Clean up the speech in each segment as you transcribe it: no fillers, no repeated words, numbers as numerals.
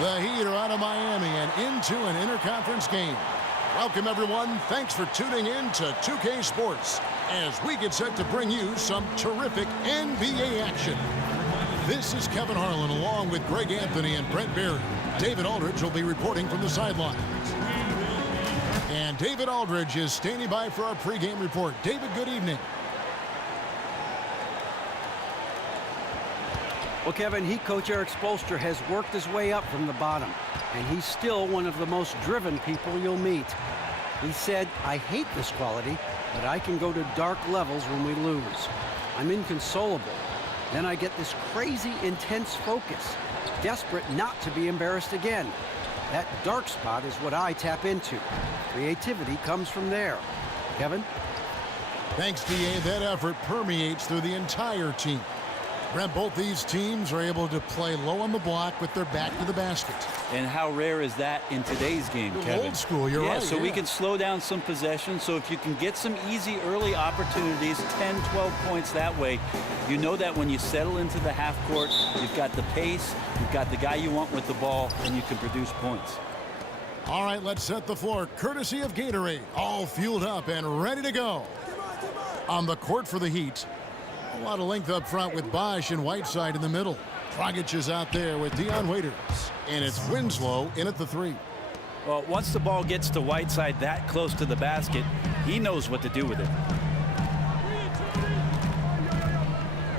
The Heat are out of Miami and into an interconference game. Welcome, everyone. Thanks for tuning in to 2K Sports as we get set to bring you some terrific NBA action. This is Kevin Harlan along with Greg Anthony and Brent Barry. David Aldridge will be reporting from the sidelines. And David Aldridge is standing by for our pregame report. David, good evening. Well, Kevin, Heat coach Eric Spoelstra has worked his way up from the bottom, and he's still one of the most driven people you'll meet. He said, "I hate this quality, but I can go to dark levels when we lose. I'm inconsolable. Then I get this crazy, intense focus, desperate not to be embarrassed again. That dark spot is what I tap into. Creativity comes from there." Kevin? Thanks, DA. That effort permeates through the entire team. Brent, both these teams are able to play low on the block with their back to the basket. And how rare is that in today's game, Kevin? Old school, you're right. So we can slow down some possessions. So if you can get some easy early opportunities, 10, 12 points that way, you know that when you settle into the half court, you've got the pace, you've got the guy you want with the ball, and you can produce points. All right, let's set the floor. Courtesy of Gatorade, all fueled up and ready to go. On the court for the Heat, a lot of length up front with Bosh and Whiteside in the middle. Dragic is out there with Dion Waiters. And it's Winslow in at the three. Well, once the ball gets to Whiteside that close to the basket, he knows what to do with it.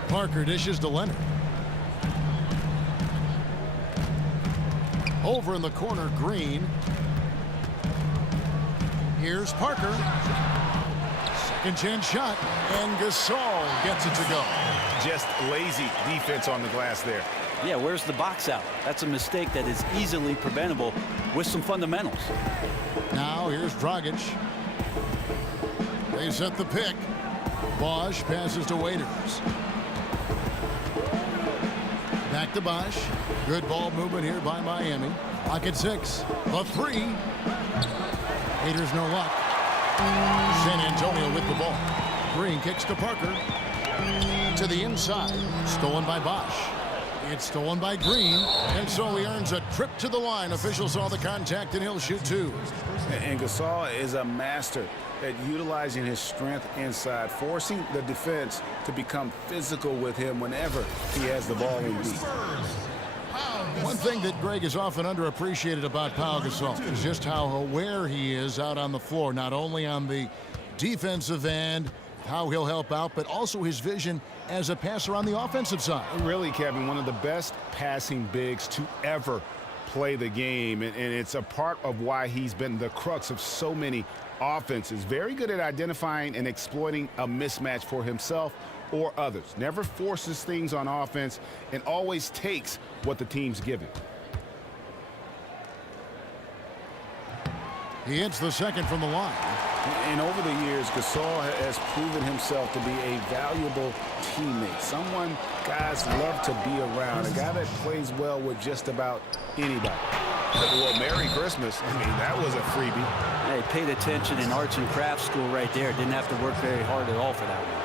Parker dishes to Leonard. Over in the corner, Green. Here's Parker. Second chance shot, and Gasol gets it to go. Just lazy defense on the glass there. Yeah, where's the box out? That's a mistake that is easily preventable with some fundamentals. Now here's Dragic. They set the pick. Bosh passes to Waiters. Back to Bosh. Good ball movement here by Miami. Lock at 6. The three. Waiters no luck. San Antonio with the ball. Green kicks to Parker. To the inside. Stolen by Bosh. It's stolen by Green. And so he earns a trip to the line. Officials saw the contact and he'll shoot two. And Gasol is a master at utilizing his strength inside, forcing the defense to become physical with him whenever he has the ball in deep. One thing that Greg is often underappreciated about Pau Gasol is just how aware he is out on the floor, not only on the defensive end, how he'll help out, but also his vision as a passer on the offensive side. Really, Kevin, one of the best passing bigs to ever play the game, and it's a part of why he's been the crux of so many offenses. Very good at identifying and exploiting a mismatch for himself or others. Never forces things on offense and always takes what the team's giving. He hits the second from the line. And over the years, Gasol has proven himself to be a valuable teammate. Someone guys love to be around. A guy that plays well with just about anybody. Well, Merry Christmas. I mean, that was a freebie. Hey, paid attention in arts and crafts school right there. Didn't have to work very hard at all for that one.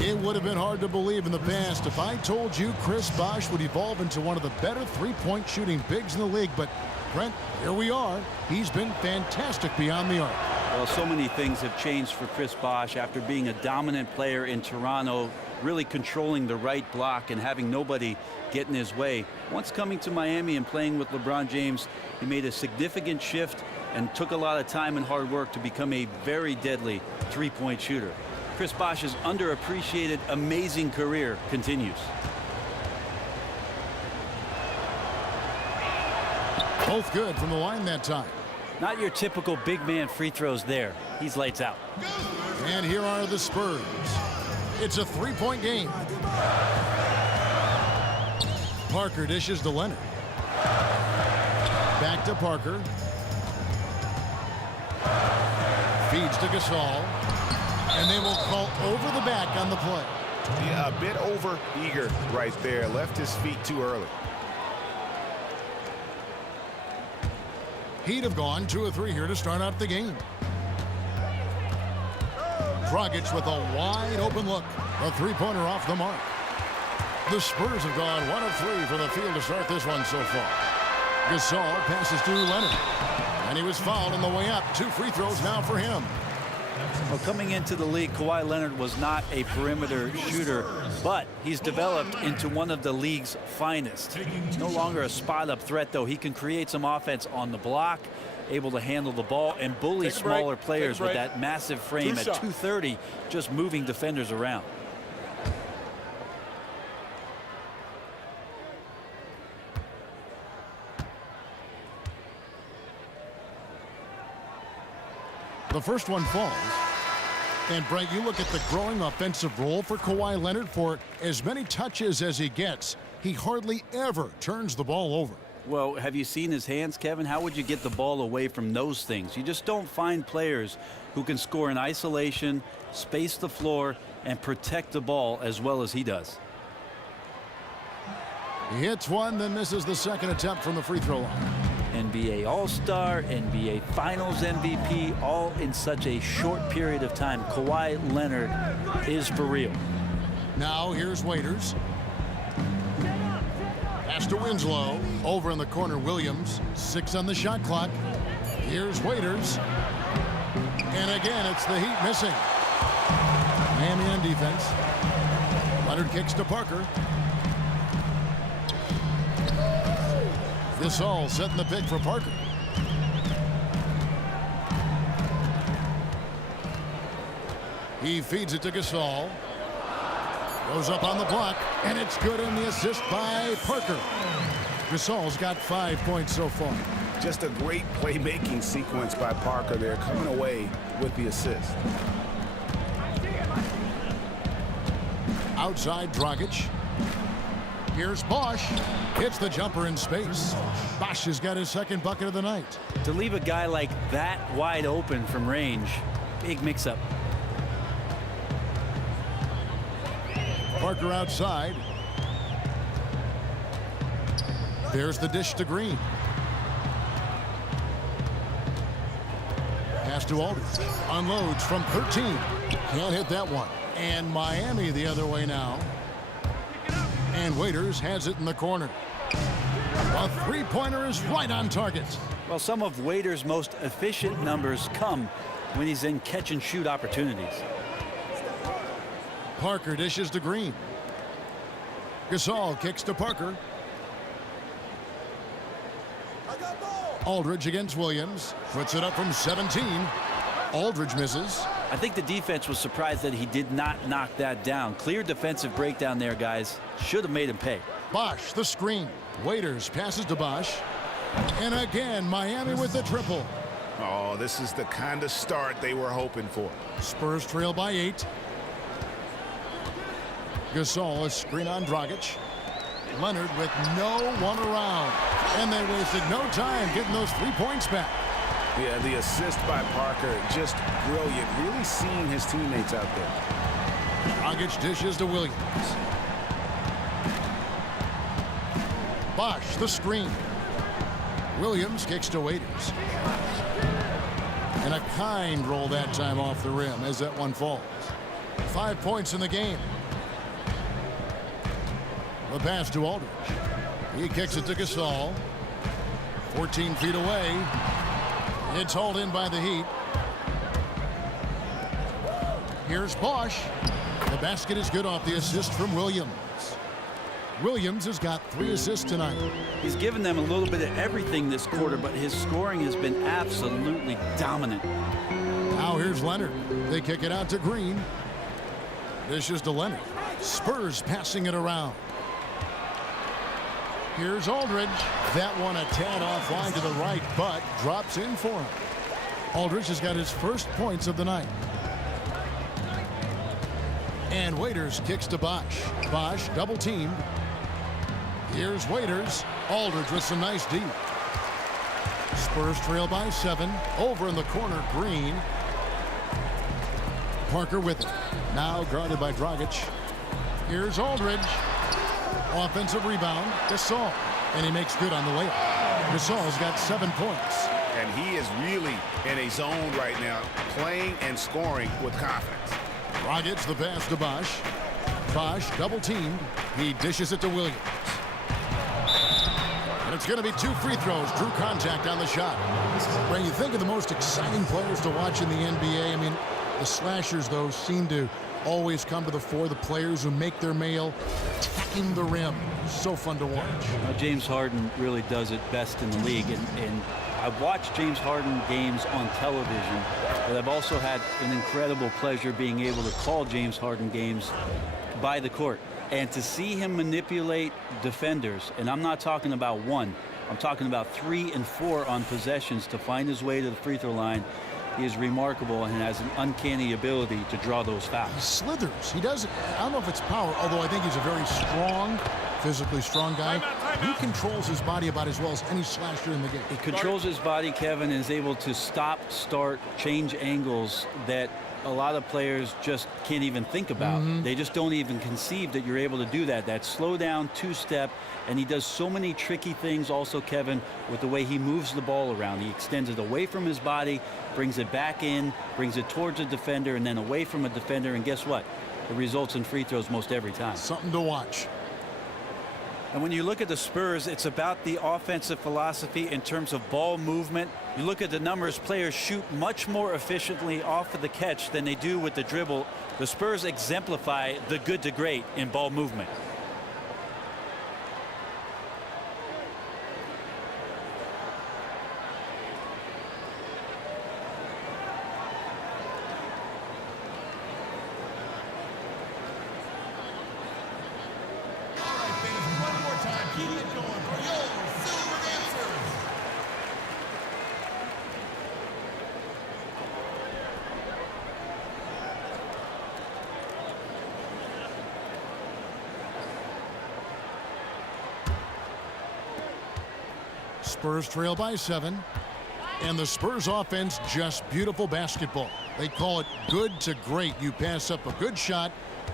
It would have been hard to believe in the past if I told you Chris Bosh would evolve into one of the better three-point shooting bigs in the league. But, Brent, here we are. He's been fantastic beyond the arc. Well, so many things have changed for Chris Bosh after being a dominant player in Toronto, really controlling the right block and having nobody get in his way. Once coming to Miami and playing with LeBron James, he made a significant shift and took a lot of time and hard work to become a very deadly three-point shooter. Chris Bosh's underappreciated, amazing career continues. Both good from the line that time. Not your typical big man free throws there. He's lights out. And here are the Spurs. It's a three-point game. Parker dishes to Leonard. Back to Parker. Feeds to Gasol. And they will call over the back on the play. Yeah, a bit over eager right there. Left his feet too early. Heat have gone 2 of 3 here to start out the game. Dragic with a wide open look. A three-pointer off the mark. The Spurs have gone 1 of 3 from the field to start this one so far. Gasol passes to Leonard. And he was fouled on the way up. 2 free throws now for him. Well, coming into the league, Kawhi Leonard was not a perimeter shooter, but he's developed into one of the league's finest. No longer a spot-up threat, though. He can create some offense on the block, able to handle the ball, and bully smaller players with that massive frame at 230, just moving defenders around. The first one falls. And, Brent, you look at the growing offensive role for Kawhi Leonard. For as many touches as he gets, he hardly ever turns the ball over. Well, have you seen his hands, Kevin? How would you get the ball away from those things? You just don't find players who can score in isolation, space the floor, and protect the ball as well as he does. He hits one, then misses the second attempt from the free throw line. NBA All-Star, NBA Finals MVP, all in such a short period of time. Kawhi Leonard is for real. Now here's Waiters. Pass to Winslow. Over in the corner, Williams. 6 on the shot clock. Here's Waiters. And again, it's the Heat missing. Miami on defense. Leonard kicks to Parker. Gasol setting the pick for Parker. He feeds it to Gasol. Goes up on the block, and it's good, and the assist by Parker. Gasol's got 5 points so far. Just a great playmaking sequence by Parker there, coming away with the assist. Outside, Dragic. Here's Bosh. Hits the jumper in space. Bosh has got his second bucket of the night. To leave a guy like that wide open from range, big mix-up. Parker outside. There's the dish to Green. Pass to Aldridge. Unloads from 13. Can't hit that one. And Miami the other way now. And Waiters has it in the corner. A three-pointer is right on target. Well, some of Waiters' most efficient numbers come when he's in catch-and-shoot opportunities. Parker dishes to Green. Gasol kicks to Parker. Aldridge against Williams. Puts it up from 17. Aldridge misses. I think the defense was surprised that he did not knock that down. Clear defensive breakdown there, guys. Should have made him pay. Bosh, the screen. Waiters passes to Bosh. And again, Miami with the triple. Oh, this is the kind of start they were hoping for. Spurs trail by 8. Gasol, a screen on Dragic. Leonard with no one around. And they wasted no time getting those 3 points back. Yeah, the assist by Parker, just brilliant. Really seeing his teammates out there. Dragic dishes to Williams. Bosh, the screen. Williams kicks to Waiters. And a kind roll that time off the rim as that one falls. 5 points in the game. The pass to Aldridge. He kicks it to Gasol. 14 feet away. It's hauled in by the Heat. Here's Bosh. The basket is good off the assist from Williams. Williams has got 3 assists tonight. He's given them a little bit of everything this quarter, but his scoring has been absolutely dominant. Now here's Leonard. They kick it out to Green. Dishes to Leonard. Spurs passing it around. Here's Aldridge. That one a tad offline to the right, but drops in for him. Aldridge has got his first points of the night. And Waiters kicks to Bosh. Bosh double teamed. Here's Waiters. Aldridge with some nice D. Spurs trail by 7. Over in the corner, Green. Parker with it. Now guarded by Dragic. Here's Aldridge. Offensive rebound. Gasol. And he makes good on the layup. Gasol's got 7 points. And he is really in a zone right now, playing and scoring with confidence. Dragic the pass to Bosh. Bosh double teamed. He dishes it to Williams. And it's going to be 2 free throws. Drew contact on the shot. When you think of the most exciting players to watch in the NBA, I mean, the slashers, though, seem to always come to the fore. The players who make their mail, attacking the rim. So fun to watch. James Harden really does it best in the league. And I've watched James Harden games on television, but I've also had an incredible pleasure being able to call James Harden games by the court. And to see him manipulate defenders, and I'm not talking about 1, I'm talking about 3 and 4 on possessions to find his way to the free throw line. He is remarkable and has an uncanny ability to draw those fouls. He slithers. He doesn't. I don't know if it's power, although I think he's a very strong, physically strong guy. He controls his body about as well as any slasher in the game. He controls his body, Kevin, and is able to stop, start, change angles that a lot of players just can't even think about. They just don't even conceive that you're able to do that. That slow down 2-step, and he does so many tricky things also, Kevin, with the way he moves the ball around. He extends it away from his body, brings it back in, brings it towards a defender, and then away from a defender, and guess what? It results in free throws most every time. Something to watch. And when you look at the Spurs, it's about the offensive philosophy in terms of ball movement. You look at the numbers, players shoot much more efficiently off of the catch than they do with the dribble. The Spurs exemplify the good to great in ball movement. Spurs trail by 7. And the Spurs offense, just beautiful basketball. They call it good to great. You pass up a good shot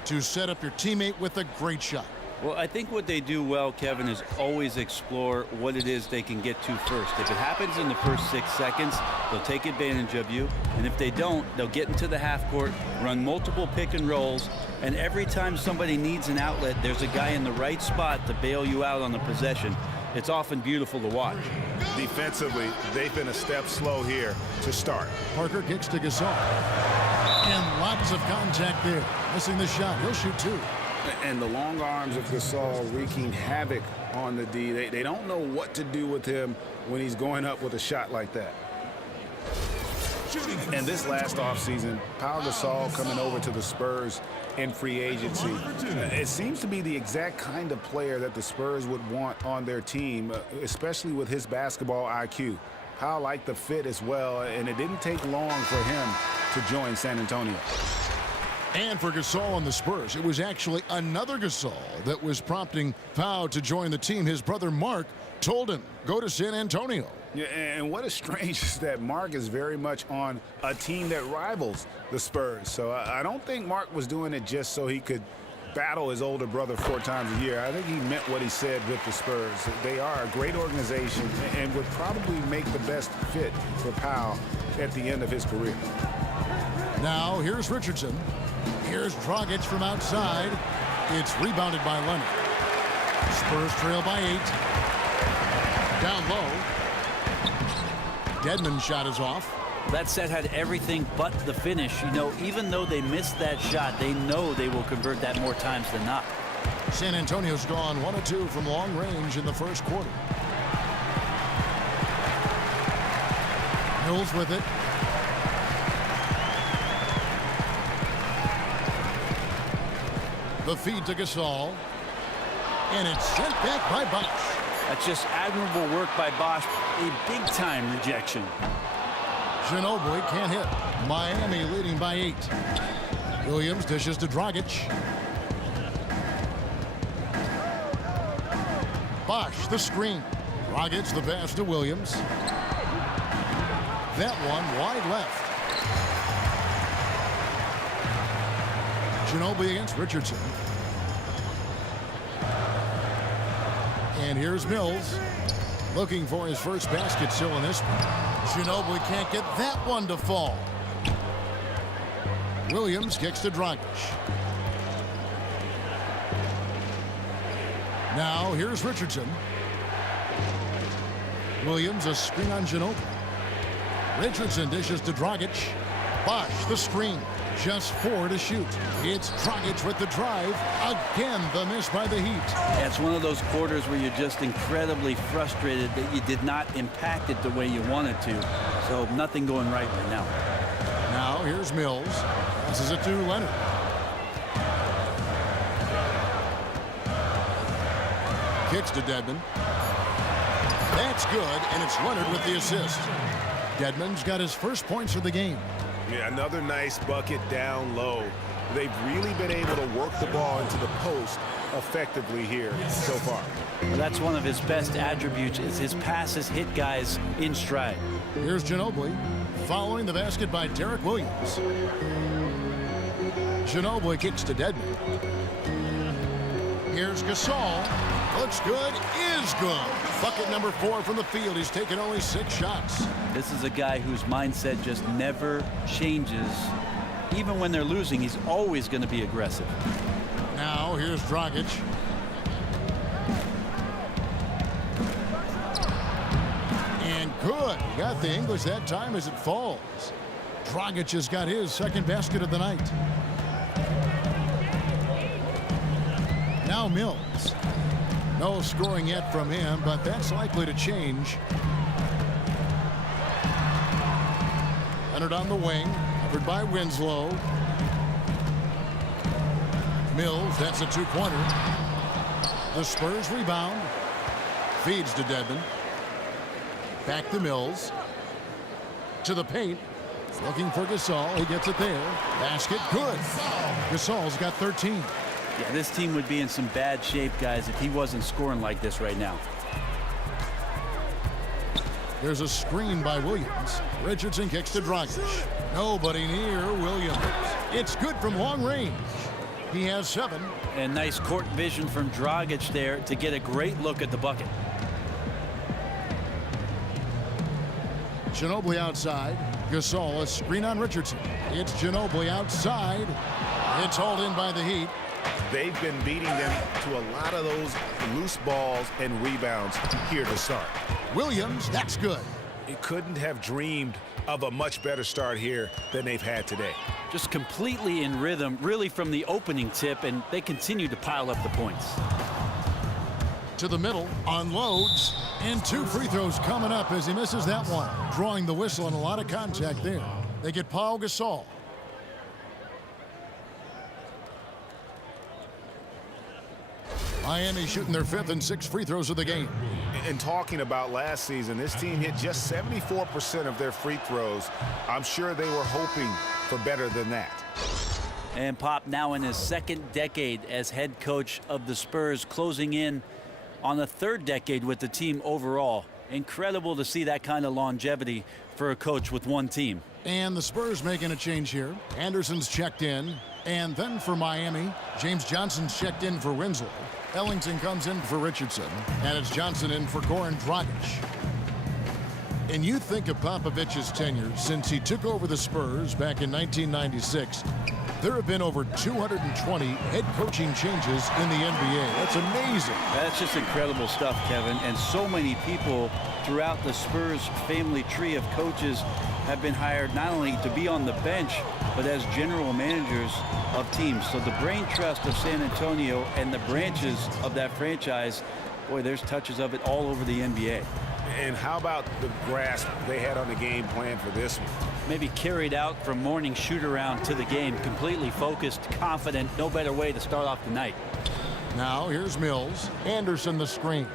to set up your teammate with a great shot. Well, I think what they do well, Kevin, is always explore what it is they can get to first. If it happens in the first 6 seconds, they'll take advantage of you. And if they don't, they'll get into the half court, run multiple pick and rolls, and every time somebody needs an outlet, there's a guy in the right spot to bail you out on the possession. It's often beautiful to watch. Defensively, they've been a step slow here to start. Parker kicks to Gasol. And lots of contact there. Missing the shot. He'll shoot 2. And the long arms of Gasol wreaking havoc on the D. They don't know what to do with him when he's going up with a shot like that. And this last offseason, Pau Gasol coming over to the Spurs in free agency. It seems to be the exact kind of player that the Spurs would want on their team, especially with his basketball IQ. Pau liked the fit as well, and it didn't take long for him to join San Antonio. And for Gasol and the Spurs, it was actually another Gasol that was prompting Pau to join the team. His brother Mark told him, go to San Antonio. Yeah, and what is strange is that Mark is very much on a team that rivals the Spurs. So I don't think Mark was doing it just so he could battle his older brother 4 times a year. I think he meant what he said with the Spurs. They are a great organization and would probably make the best fit for Pau at the end of his career. Now here's Richardson. Here's Dragic from outside. It's rebounded by Leonard. Spurs trail by 8. Down low. Dedmon's shot is off. That set had everything but the finish. You know, even though they missed that shot, they know they will convert that more times than not. San Antonio's gone 1 of 2 from long range in the first quarter. Mills with it. The feed to Gasol. And it's sent back by Bosh. That's just admirable work by Bosh. A big-time rejection. Ginobili can't hit. Miami leading by 8. Williams dishes to Dragic. Bosh the screen. Dragic the pass to Williams. That one wide left. Ginobili against Richardson. And here's Mills looking for his first basket still in this one. Ginobili can't get that one to fall. Williams kicks to Dragic. Now here's Richardson. Williams a screen on Ginobili. Richardson dishes to Dragic. Bosh the screen. Just 4 to shoot. It's Dragic with the drive. Again, the miss by the Heat. It's one of those quarters where you're just incredibly frustrated that you did not impact it the way you wanted to. So nothing going right now. Now here's Mills. Passes it to Leonard. Kicks to Dedmon. That's good, and it's Leonard with the assist. Dedmon's got his first points of the game. Yeah, another nice bucket down low. They've really been able to work the ball into the post effectively here so far. Well, that's one of his best attributes is his passes hit guys in stride. Here's Ginobili following the basket by Derek Williams. Ginobili kicks to Dedmon. Here's Gasol. Looks good, is good. Bucket number 4 from the field. He's taken only 6 shots. This is a guy whose mindset just never changes. Even when they're losing, he's always going to be aggressive. Now here's Dragic. And good. He got the English that time as it falls. Dragic has got his second basket of the night. Now Mills. No scoring yet from him, but that's likely to change. Leonard on the wing, covered by Winslow. Mills, that's a 2-pointer. The Spurs rebound. Feeds to Dedmon. Back to Mills. To the paint. Looking for Gasol. He gets it there. Basket good. Gasol's got 13. Yeah, this team would be in some bad shape, guys, if he wasn't scoring like this right now. There's a screen by Williams. Richardson kicks to Dragic. Nobody near Williams. It's good from long range. He has 7. And nice court vision from Dragic there to get a great look at the bucket. Ginobili outside. Gasol a screen on Richardson. It's Ginobili outside. It's hauled in by the Heat. They've been beating them to a lot of those loose balls and rebounds here to start. Williams, that's good. He couldn't have dreamed of a much better start here than they've had today. Just completely in rhythm, really from the opening tip, and they continue to pile up the points. To the middle, unloads, and 2 free throws coming up as he misses that one. Drawing the whistle and a lot of contact there. They get Pau Gasol. Miami shooting their 5th and 6th free throws of the game. And talking about last season, this team hit just 74% of their free throws. I'm sure they were hoping for better than that. And Pop now in his 2nd decade as head coach of the Spurs, closing in on the 3rd decade with the team overall. Incredible to see that kind of longevity for a coach with one team. And the Spurs making a change here. Anderson's checked in. And then for Miami, James Johnson's checked in for Winslow. Ellington comes in for Richardson. And it's Johnson in for Goran Dragic. And you think of Popovich's tenure since he took over the Spurs back in 1996. There have been over 220 head coaching changes in the NBA. That's amazing. That's just incredible stuff, Kevin. And so many people throughout the Spurs family tree of coaches have been hired not only to be on the bench, but as general managers of teams. So the brain trust of San Antonio and the branches of that franchise, boy, there's touches of it all over the NBA. And how about the grasp they had on the game plan for this one? Maybe carried out from morning shoot-around to the game, completely focused, confident, no better way to start off the night. Now here's Mills. Anderson the screen.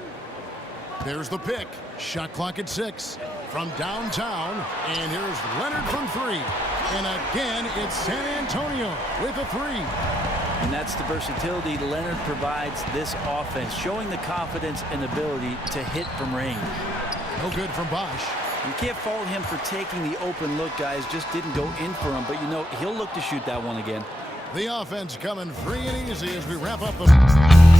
There's the pick. Shot clock at 6. From downtown, and here's Leonard from 3. And again, it's San Antonio with a 3. And that's the versatility Leonard provides this offense, showing the confidence and ability to hit from range. No good from Bosh. You can't fault him for taking the open look, guys. Just didn't go in for him, but you know, he'll look to shoot that one again. The offense coming free and easy as we wrap up the...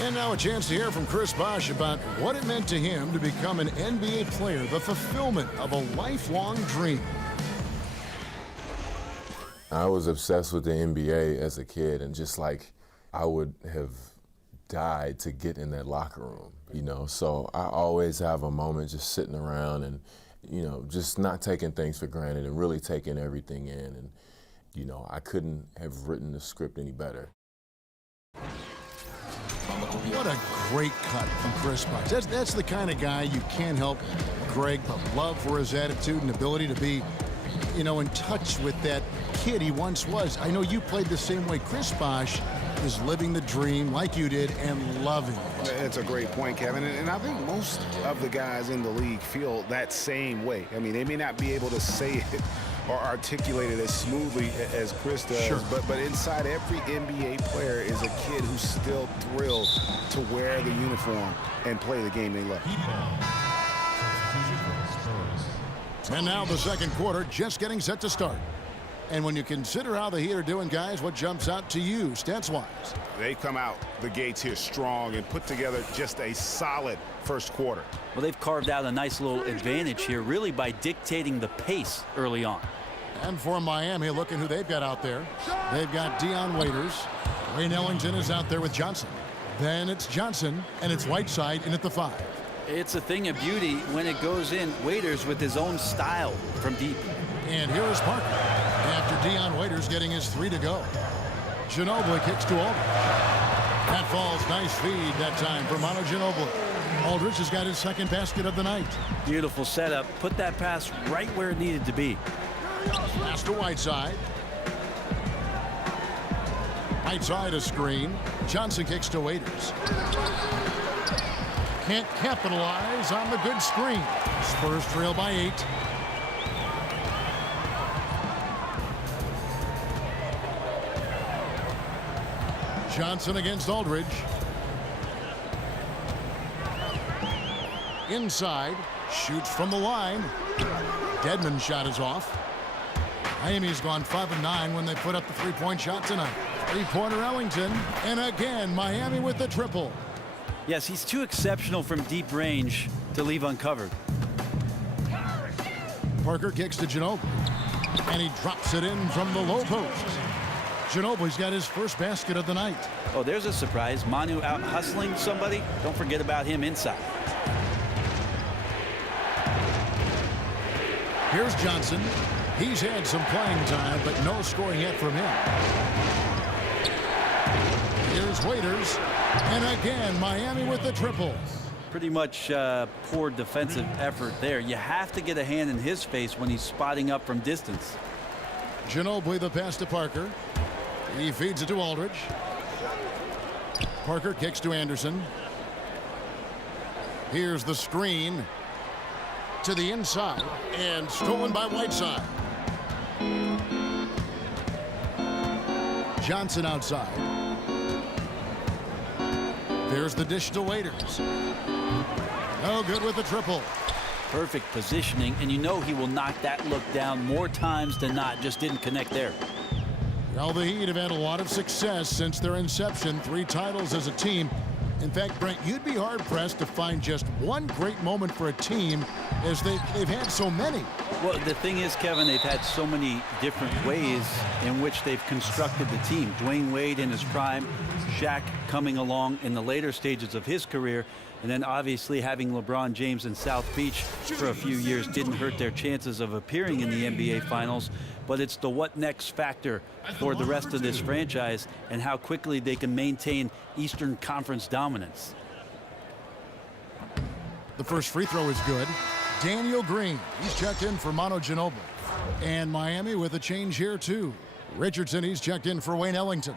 And now a chance to hear from Chris Bosh about what it meant to him to become an NBA player, the fulfillment of a lifelong dream. I was obsessed with the NBA as a kid, and just like I would have died to get in that locker room, you know. So I always have a moment just sitting around and, you know, just not taking things for granted and really taking everything in. And, you know, I couldn't have written the script any better. What a great cut from Chris Bosh. That's the kind of guy you can't help, Greg, but love for his attitude and ability to be, you know, in touch with that kid he once was. I know you played the same way. Chris Bosh is living the dream like you did and loving it. That's a great point, Kevin. And I think most of the guys in the league feel that same way. I mean, they may not be able to say it or articulate it as smoothly as Chris does, sure, but inside every NBA player is a kid who's still thrilled to wear the uniform and play the game they love. And now the second quarter just getting set to start. And when you consider how the Heat are doing, guys, what jumps out to you, stats-wise? They come out the gates here strong and put together just a solid first quarter. Well, they've carved out a nice little advantage here, really by dictating the pace early on. And for Miami, looking who they've got out there. They've got Dion Waiters. Wayne Ellington is out there with Johnson. Then it's Johnson, and it's Whiteside in at the 5. It's a thing of beauty when it goes in. Waiters with his own style from deep. And here is Parker after Dion Waiters getting his 3 to go. Ginobili kicks to Aldridge. That falls. Nice feed that time for Manu Ginobili. Aldridge has got his second basket of the night. Beautiful setup. Put that pass right where it needed to be. Pass to Whiteside. Whiteside a screen. Johnson kicks to Waiters. Can't capitalize on the good screen. Spurs trail by 8. Johnson against Aldridge. Inside. Shoots from the line. Dedmon's shot is off. Miami's gone 5 of 9 when they put up the three-point shot tonight. Three-pointer Ellington. And again, Miami with the triple. Yes, he's too exceptional from deep range to leave uncovered. Parker kicks to Ginobili. And he drops it in from the low post. Ginobili's got his first basket of the night. Oh, there's a surprise. Manu out hustling somebody. Don't forget about him inside. Here's Johnson. He's had some playing time, but no scoring yet from him. Here's Waiters. And again, Miami with the triple. Pretty much poor defensive effort there. You have to get a hand in his face when he's spotting up from distance. Ginobili the pass to Parker. He feeds it to Aldridge. Parker kicks to Anderson. Here's the screen to the inside and stolen by Whiteside. Johnson outside. There's the dish to Waiters. No good with the triple. Perfect positioning, and you know he will knock that look down more times than not. Just didn't connect there. Well, the Heat have had a lot of success since their inception. 3 titles as a team. In fact, Brent, you'd be hard-pressed to find just one great moment for a team as they've had so many. Well, the thing is, Kevin, they've had so many different ways in which they've constructed the team. Dwayne Wade in his prime, Shaq coming along in the later stages of his career, and then obviously having LeBron James in South Beach for a few years didn't hurt their chances of appearing in the NBA Finals. But it's the what next factor for the rest of this franchise and how quickly they can maintain Eastern Conference dominance. The first free throw is good. Daniel Green, he's checked in for Manu Ginobili. And Miami with a change here too. Richardson, he's checked in for Wayne Ellington.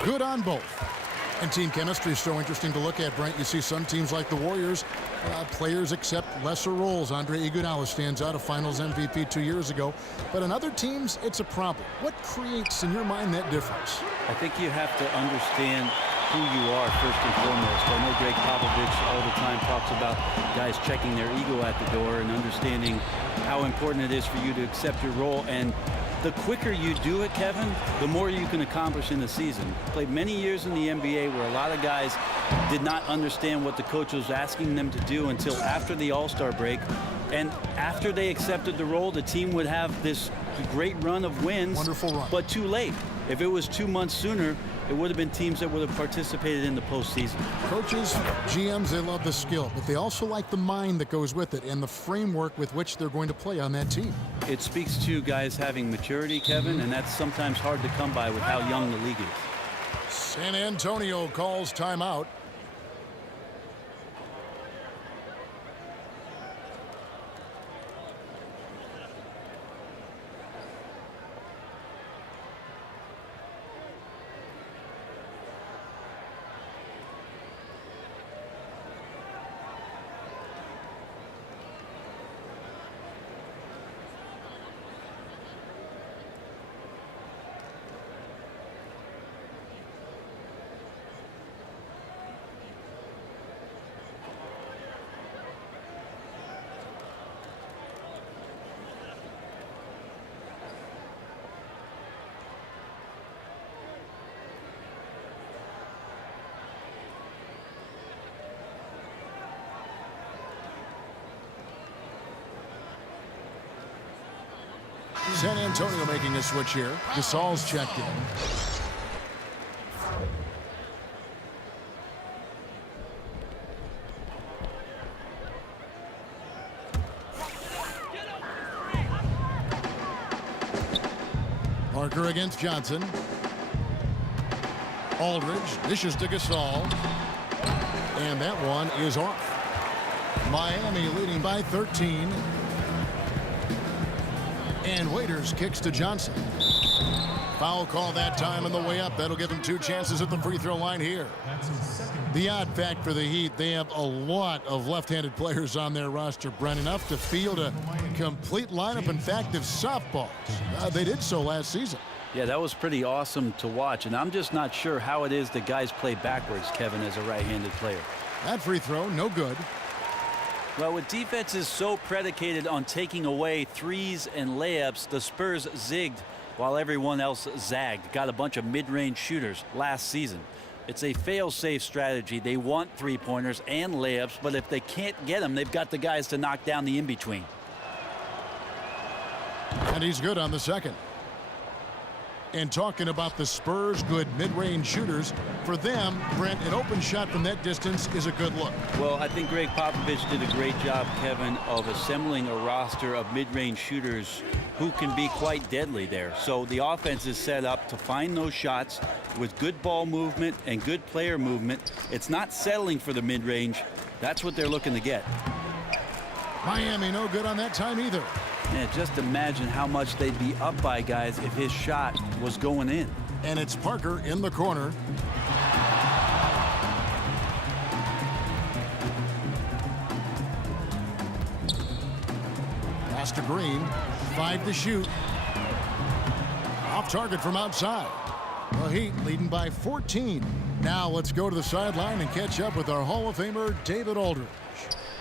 Good on both. And team chemistry is so interesting to look at, Brent. You see some teams like the Warriors, players accept lesser roles. Andre Iguodala stands out, a Finals MVP 2 years ago. But in other teams, it's a problem. What creates, in your mind, that difference? I think you have to understand who you are first and foremost. I know Greg Popovich all the time talks about guys checking their ego at the door and understanding how important it is for you to accept your role. And the quicker you do it, Kevin, the more you can accomplish in the season. Played many years in the NBA where a lot of guys did not understand what the coach was asking them to do until after the All-Star break. And after they accepted the role, the team would have this great run of wins. Wonderful run. But too late. If it was 2 months sooner, it would have been teams that would have participated in the postseason. Coaches, GMs, they love the skill, but they also like the mind that goes with it and the framework with which they're going to play on that team. It speaks to guys having maturity, Kevin, and that's sometimes hard to come by with how young the league is. San Antonio calls timeout. San Antonio making a switch here. Gasol's checked in. Parker against Johnson. Aldridge dishes to Gasol. And that one is off. Miami leading by 13. And Waiters kicks to Johnson. Foul call that time on the way up. That'll give him 2 chances at the free throw line here. The odd fact for the Heat, they have a lot of left-handed players on their roster, Brent, enough to field a complete lineup. In fact, of softballs. They did so last season. Yeah, that was pretty awesome to watch, and I'm just not sure how it is that guys play backwards, Kevin, as a right-handed player. That free throw, no good. Well, with defenses so predicated on taking away threes and layups, the Spurs zigged while everyone else zagged. Got a bunch of mid-range shooters last season. It's a fail-safe strategy. They want three-pointers and layups, but if they can't get them, they've got the guys to knock down the in-between. And he's good on the second. And talking about the Spurs' good mid-range shooters, for them, Brent, an open shot from that distance is a good look. Well, I think Greg Popovich did a great job, Kevin, of assembling a roster of mid-range shooters who can be quite deadly there. So the offense is set up to find those shots with good ball movement and good player movement. It's not settling for the mid-range. That's what they're looking to get. Miami no good on that time either. Yeah, just imagine how much they'd be up by, guys, if his shot was going in. And it's Parker in the corner. Pass to Green. 5 to shoot. Off target from outside. The Heat leading by 14. Now let's go to the sideline and catch up with our Hall of Famer, David Aldridge.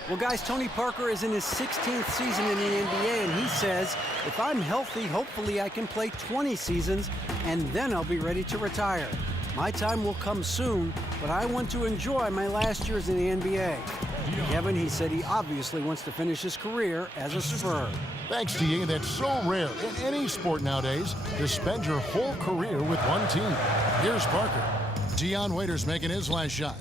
Well, guys, Tony Parker is in his 16th season in the NBA, and he says, if I'm healthy, hopefully I can play 20 seasons, and then I'll be ready to retire. My time will come soon, but I want to enjoy my last years in the NBA. Kevin, he said he obviously wants to finish his career as a Spur. Thanks to you. That's so rare in any sport nowadays to spend your whole career with one team. Here's Parker. Dion Waiters making his last shot.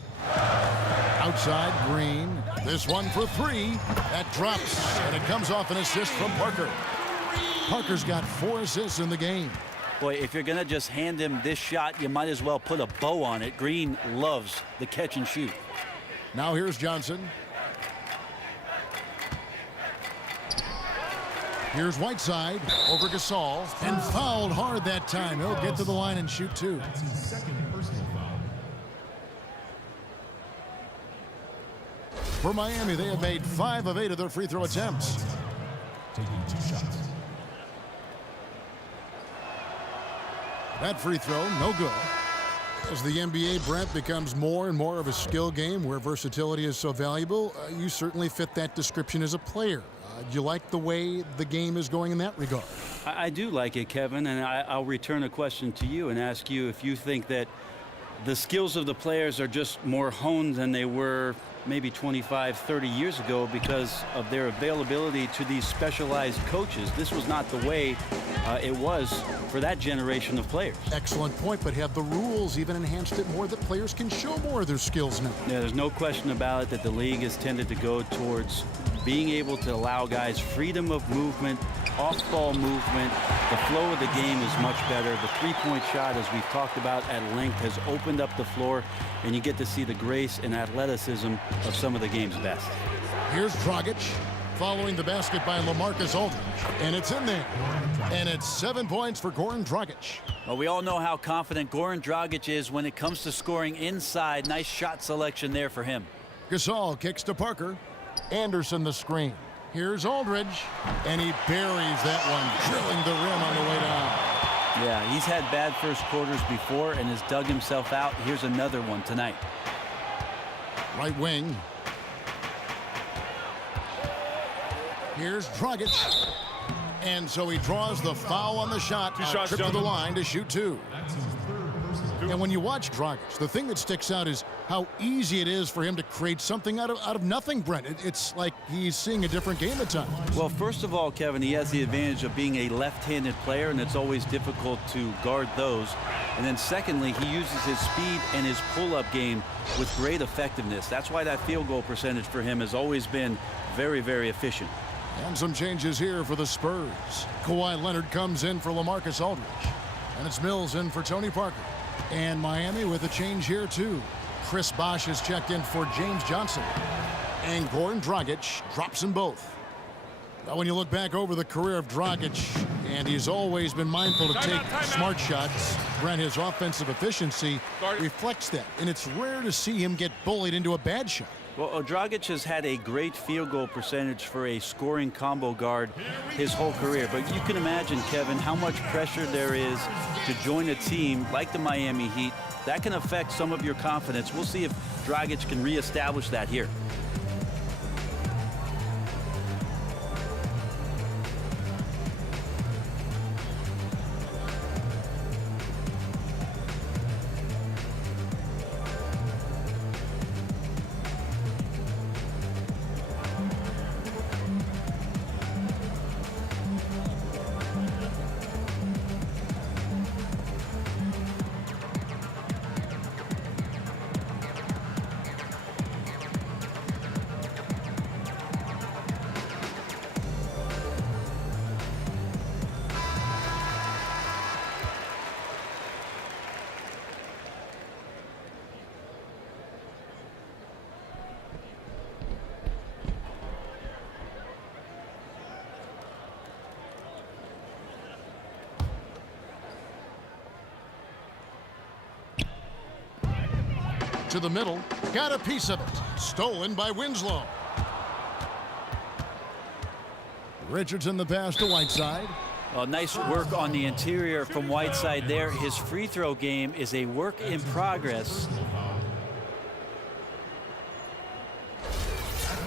Outside, Green. This one for 3. That drops, and it comes off an assist from Parker. Parker's got 4 assists in the game. Boy, if you're going to just hand him this shot, you might as well put a bow on it. Green loves the catch and shoot. Now here's Johnson. Here's Whiteside over Gasol, and fouled hard that time. He'll get to the line and shoot 2. That's his second personal foul. For Miami, they have made 5 of 8 of their free throw attempts. Taking 2 shots. That free throw, no good. As the NBA, Brent, becomes more and more of a skill game where versatility is so valuable, you certainly fit that description as a player. Do you like the way the game is going in that regard? I do like it, Kevin, and I'll return a question to you and ask you if you think that the skills of the players are just more honed than they were maybe 25, 30 years ago because of their availability to these specialized coaches. This was not the way it was for that generation of players. Excellent point, but have the rules even enhanced it more that players can show more of their skills now? Yeah, there's no question about it that the league has tended to go towards being able to allow guys freedom of movement, off-ball movement. The flow of the game is much better. The three-point shot, as we've talked about at length, has opened up the floor, and you get to see the grace and athleticism of some of the game's best. Here's Dragic following the basket by LaMarcus Aldridge, and it's in there. And it's 7 points for Goran Dragic. Well, we all know how confident Goran Dragic is when it comes to scoring inside. Nice shot selection there for him. Gasol kicks to Parker. Anderson the screen. Here's Aldridge, and he buries that one, drilling the rim on the way down. Yeah, he's had bad first quarters before and has dug himself out. Here's another one tonight. Right wing. Here's Dragic. And so he draws the foul on the shot. Trip to the line to shoot two. And when you watch Dragic, the thing that sticks out is how easy it is for him to create something out of nothing, Brent. It's like he's seeing a different game at times. Well, first of all, Kevin, he has the advantage of being a left-handed player, and it's always difficult to guard those. And then secondly, he uses his speed and his pull-up game with great effectiveness. That's why that field goal percentage for him has always been very, very efficient. And some changes here for the Spurs. Kawhi Leonard comes in for LaMarcus Aldridge. And it's Mills in for Tony Parker. And Miami with a change here, too. Chris Bosh has checked in for James Johnson. And Goran Dragic drops them both. Now, when you look back over the career of Dragic, and he's always been mindful to take smart shots, Brent, his offensive efficiency reflects that. And it's rare to see him get bullied into a bad shot. Well, Dragic has had a great field goal percentage for a scoring combo guard his whole career. But you can imagine, Kevin, how much pressure there is to join a team like the Miami Heat. That can affect some of your confidence. We'll see if Dragic can reestablish that here. To the middle, got a piece of it. Stolen by Winslow. Richardson the pass to Whiteside. Well, nice work on the interior from Whiteside there. His free throw game is a work in progress.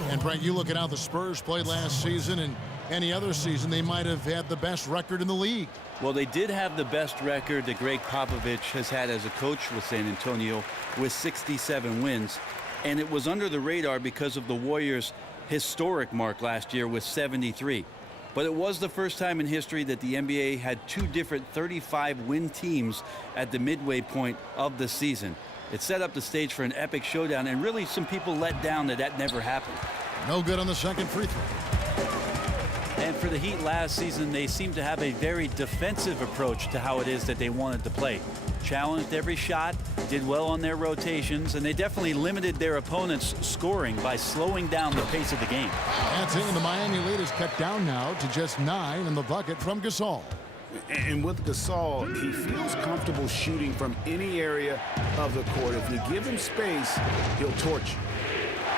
And Brent, you look at how the Spurs played last season, and any other season they might have had the best record in the league. Well, they did have the best record that Greg Popovich has had as a coach with San Antonio, with 67 wins. And it was under the radar because of the Warriors' historic mark last year with 73. But it was the first time in history that the NBA had two different 35-win teams at the midway point of the season. It set up the stage for an epic showdown, and really some people let down that never happened. No good on the second free throw. And for the Heat last season, they seemed to have a very defensive approach to how it is that they wanted to play. Challenged every shot, did well on their rotations, and they definitely limited their opponents' scoring by slowing down the pace of the game. That's it, and the Miami lead is cut down now to just 9 in the bucket from Gasol. And with Gasol, he feels comfortable shooting from any area of the court. If you give him space, he'll torch you.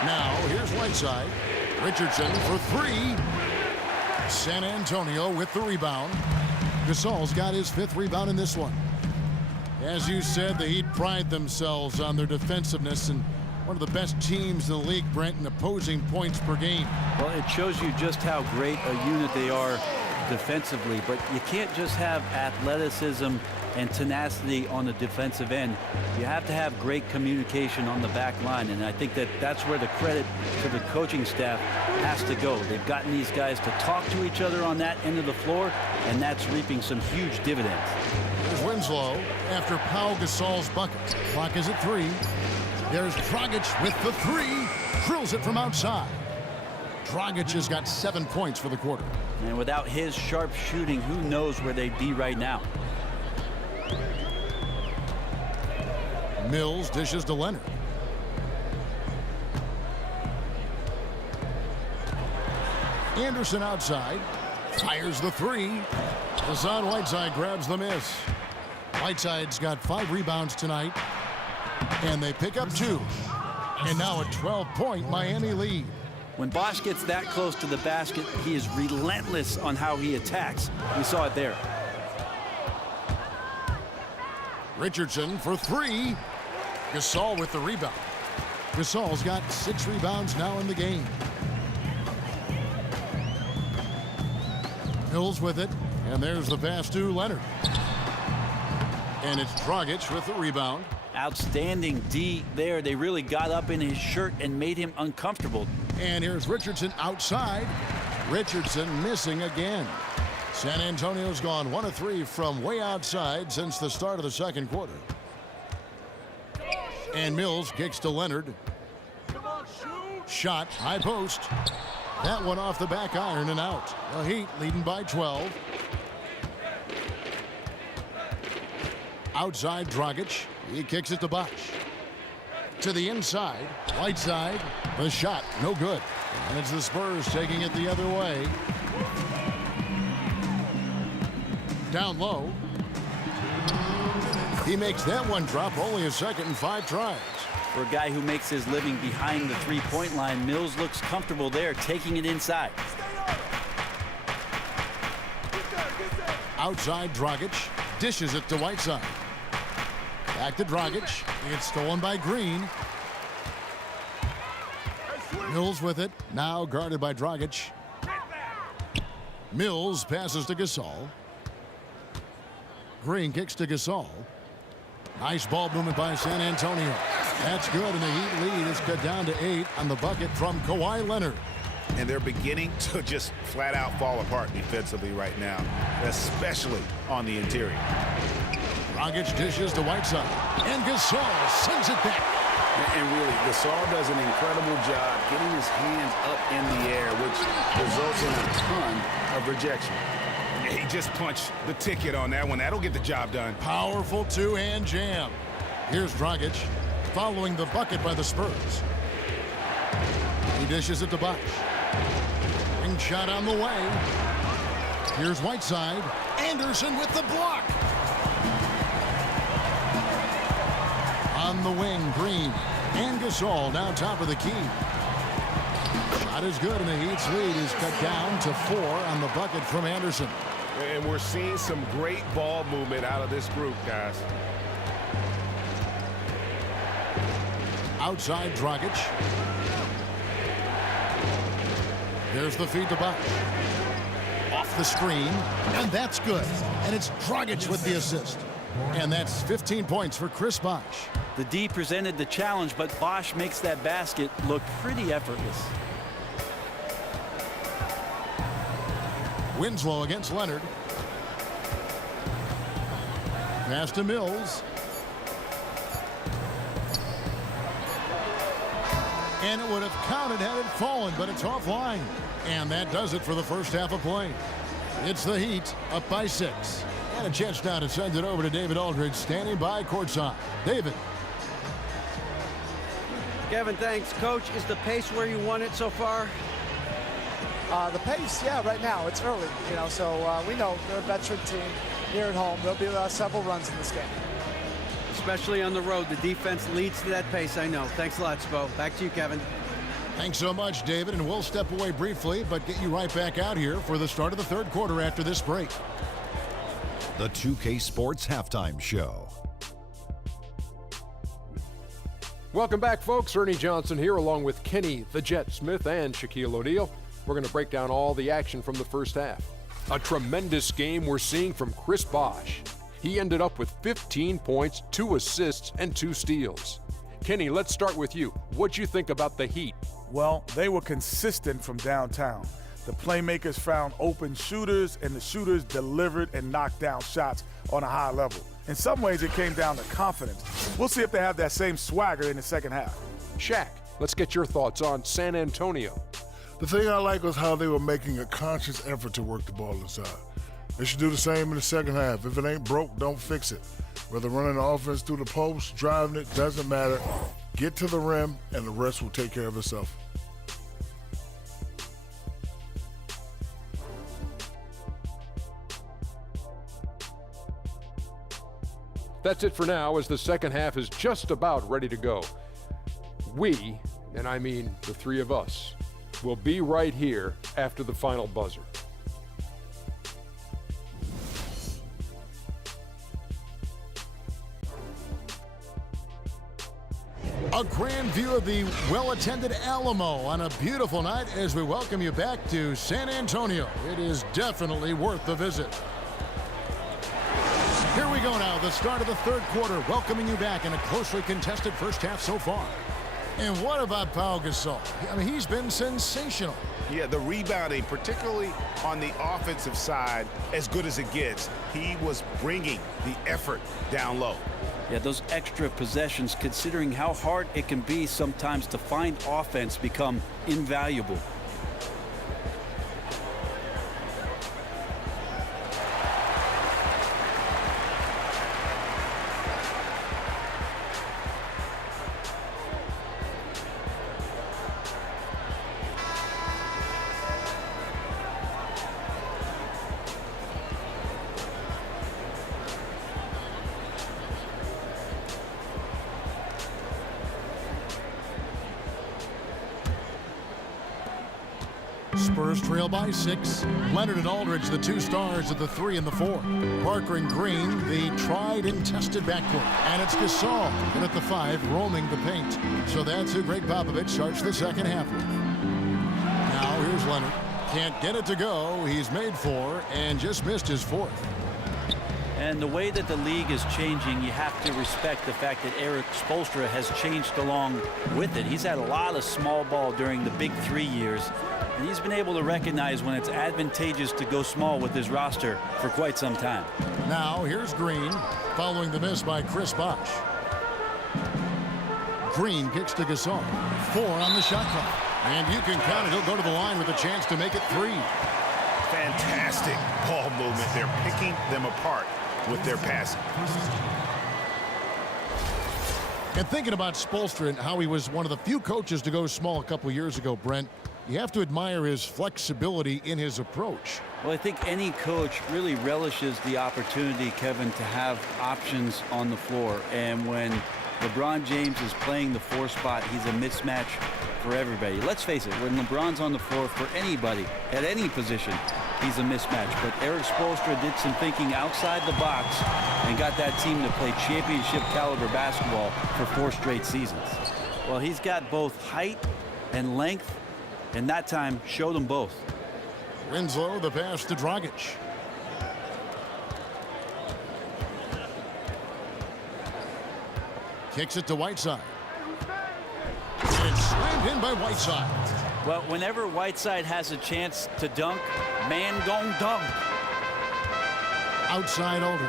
Now, here's Whiteside. Richardson for 3. San Antonio with the rebound. Gasol's got his 5th rebound in this one. As you said, the Heat pride themselves on their defensiveness, and one of the best teams in the league, Brent, in opposing points per game. Well, it shows you just how great a unit they are defensively, but you can't just have athleticism and tenacity on the defensive end. You have to have great communication on the back line, and I think that that's where the credit to the coaching staff has to go. They've gotten these guys to talk to each other on that end of the floor, and that's reaping some huge dividends. There's Winslow after Pau Gasol's bucket. Clock is at 3. There's Dragic with the 3. Drills it from outside. Dragic has got 7 points for the quarter. And without his sharp shooting, who knows where they'd be right now. Mills dishes to Leonard. Anderson outside. Fires the 3. Hassan Whiteside grabs the miss. Whiteside's got 5 rebounds tonight. And they pick up 2. And now a 12-point Miami lead. When Bosch gets that close to the basket, he is relentless on how he attacks. We saw it there. Richardson for 3. Gasol with the rebound. Gasol's got 6 rebounds now in the game. Mills with it, and there's the pass to Leonard. And it's Dragic with the rebound. Outstanding D there. They really got up in his shirt and made him uncomfortable. And here's Richardson outside. Richardson missing again. San Antonio's gone 1 of 3 from way outside since the start of the second quarter. And Mills kicks to Leonard. Shot, high post. That one off the back iron and out. The Heat leading by 12. Outside Dragic. He kicks it to Bosch. To the inside. Whiteside. The shot, no good. And it's the Spurs taking it the other way. Down low. He makes that one drop, only a second and 5 tries. For a guy who makes his living behind the three-point line, Mills looks comfortable there, taking it inside. Outside Dragic. Dishes it to Whiteside. Back to Dragic. It's stolen by Green. Mills with it. Now guarded by Dragic. Mills passes to Gasol. Green kicks to Gasol. Nice ball movement by San Antonio. That's good, and the Heat lead is cut down to 8 on the bucket from Kawhi Leonard. And they're beginning to just flat out fall apart defensively right now, especially on the interior. Dragic dishes to Whiteside. And Gasol sends it back. And really, Gasol does an incredible job getting his hands up in the air, which results in a ton of rejection. He just punched the ticket on that one. That'll get the job done. Powerful two-hand jam. Here's Dragic following the bucket by the Spurs. He dishes it to Bosch. Ring shot on the way. Here's Whiteside. Anderson with the block. On the wing, Green and Gasol now top of the key. Shot is good, and the Heat's lead is cut down to 4 on the bucket from Anderson. And we're seeing some great ball movement out of this group, guys. Outside Dragic. There's the feed to Bosch. Off the screen, and that's good. And it's Dragic with the assist. And that's 15 points for Chris Bosch. The D presented the challenge, but Bosch makes that basket look pretty effortless. Winslow against Leonard. Pass to Mills. And it would have counted had it fallen, but it's offline. And that does it for the first half of play. It's the Heat up by 6. And a chance now to send it over to David Aldridge, standing by courtside. David. Kevin, thanks. Coach, is the pace where you want it so far? The pace, yeah, right now. It's early, so we know they're a veteran team here at home. There'll be several runs in this game. Especially on the road, the defense leads to that pace, I know. Thanks a lot, Spo. Back to you, Kevin. Thanks so much, David, and we'll step away briefly, but get you right back out here for the start of the third quarter after this break. The 2K Sports Halftime Show. Welcome back, folks. Ernie Johnson here along with Kenny the Jet Smith and Shaquille O'Neal. We're going to break down all the action from the first half. A tremendous game we're seeing from Chris Bosh. He ended up with 15 points, 2 assists, and 2 steals. Kenny, let's start with you. What'd you think about the Heat? Well, they were consistent from downtown. The playmakers found open shooters, and the shooters delivered and knocked down shots on a high level. In some ways, it came down to confidence. We'll see if they have that same swagger in the second half. Shaq, let's get your thoughts on San Antonio. The thing I like was how they were making a conscious effort to work the ball inside. They should do the same in the second half. If it ain't broke, don't fix it. Whether running the offense through the post, driving it, doesn't matter. Get to the rim, and the rest will take care of itself. That's it for now, as the second half is just about ready to go. We, and I mean the three of us, will be right here after the final buzzer. A grand view of the well-attended Alamo on a beautiful night as we welcome you back to San Antonio. It is definitely worth the visit. Here we go now, the start of the third quarter, welcoming you back in a closely contested first half so far. And what about Pau Gasol? I mean, he's been sensational. Yeah, the rebounding, particularly on the offensive side, as good as it gets. He was bringing the effort down low. Yeah, those extra possessions, considering how hard it can be sometimes to find offense, become invaluable. Spurs trail by 6. Leonard and Aldridge, the 2 stars at the 3 and the 4. Parker and Green, the tried and tested backcourt. And it's Gasol and at the 5, roaming the paint. So that's who Greg Popovich starts the second half with. Now here's Leonard. Can't get it to go. He's made 4 and just missed his 4th. And the way that the league is changing, you have to respect the fact that Eric Spoelstra has changed along with it. He's had a lot of small ball during the big 3 years. And he's been able to recognize when it's advantageous to go small with his roster for quite some time. Now here's Green, following the miss by Chris Bosh. Green kicks to Gasol. 4 on the shot clock. And you can count it. He'll go to the line with a chance to make it 3. Fantastic ball movement. They're picking them apart with their passing. And thinking about Spoelstra and how he was one of the few coaches to go small a couple years ago, Brent, you have to admire his flexibility in his approach. Well, I think any coach really relishes the opportunity, Kevin, to have options on the floor. And when LeBron James is playing the 4 spot, he's a mismatch for everybody. Let's face it, when LeBron's on the floor for anybody at any position, he's a mismatch. But Eric Spoelstra did some thinking outside the box and got that team to play championship caliber basketball for 4 straight seasons. Well, he's got both height and length, and that time showed them both. Winslow, the pass to Dragic. Kicks it to Whiteside. And it's slammed in by Whiteside. Well, whenever Whiteside has a chance to dunk, man gon' dunk. Outside Aldridge.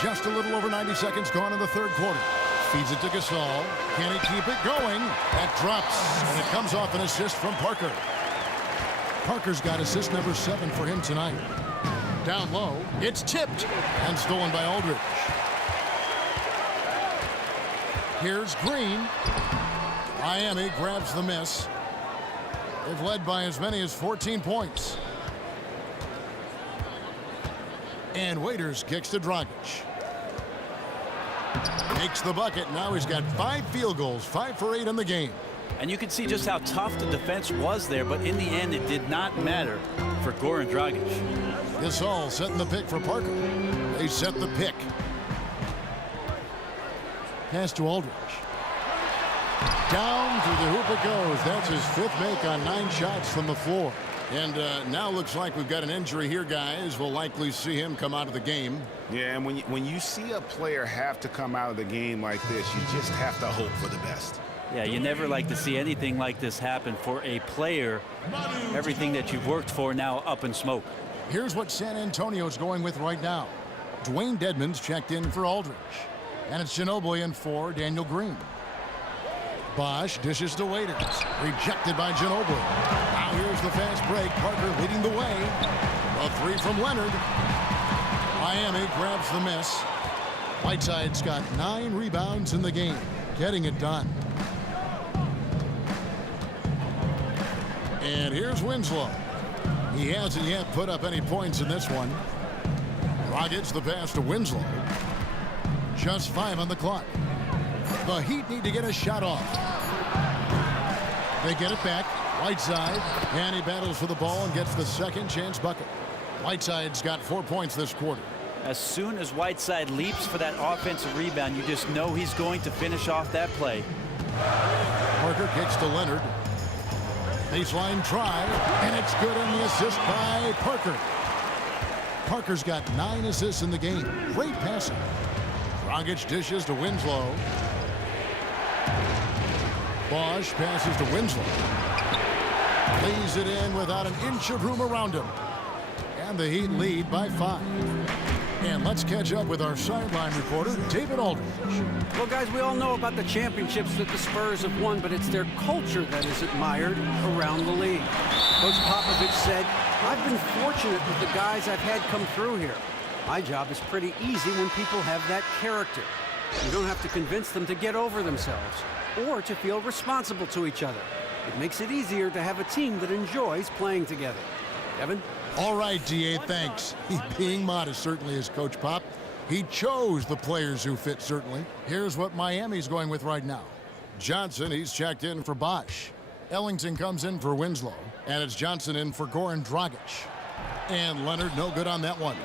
Just a little over 90 seconds gone in the third quarter. Feeds it to Gasol. Can he keep it going? That drops, and it comes off an assist from Parker. Parker's got assist number 7 for him tonight. Down low, it's tipped and stolen by Aldridge. Here's Green. Miami grabs the miss. They've led by as many as 14 points. And Waiters kicks to Dragic. Makes the bucket. Now he's got 5 field goals, 5 for 8 in the game. And you can see just how tough the defense was there, but in the end, it did not matter for Goran Dragic. Gasol setting the pick for Parker. They set the pick. Pass to Aldridge. Down through the hoop it goes. That's his 5th make on 9 shots from the floor. And now looks like we've got an injury here, guys. We'll likely see him come out of the game. Yeah, and when you see a player have to come out of the game like this, you just have to hope for the best. Yeah, you never like to see anything like this happen for a player. Everything that you've worked for now up in smoke. Here's what San Antonio's going with right now. Dwayne Dedmon's checked in for Aldridge. And it's Ginobili in for Daniel Green. Bosch dishes to Waiters. Rejected by Ginobili. Now here's the fast break. Parker leading the way. A 3 from Leonard. Miami grabs the miss. Whiteside's got 9 rebounds in the game. Getting it done. And here's Winslow. He hasn't yet put up any points in this one. Rockets the pass to Winslow. Just 5 on the clock. The Heat need to get a shot off. They get it back. Whiteside. And he battles for the ball and gets the second chance bucket. Whiteside's got 4 points this quarter. As soon as Whiteside leaps for that offensive rebound, you just know he's going to finish off that play. Parker kicks to Leonard. Baseline try. And it's good on the assist by Parker. Parker's got 9 assists in the game. Great passing. Dragic dishes to Winslow. Bosch passes to Winslow. Lays it in without an inch of room around him. And the Heat lead by 5. And let's catch up with our sideline reporter, David Aldridge. Well, guys, we all know about the championships that the Spurs have won, but it's their culture that is admired around the league. Coach Popovich said, "I've been fortunate with the guys I've had come through here. My job is pretty easy when people have that character. You don't have to convince them to get over themselves or to feel responsible to each other. It makes it easier to have a team that enjoys playing together." Kevin? All right, D.A., thanks. Being modest certainly is Coach Pop. He chose the players who fit, certainly. Here's what Miami's going with right now. Johnson, he's checked in for Bosch. Ellington comes in for Winslow. And it's Johnson in for Goran Dragic. And Leonard, no good on that one.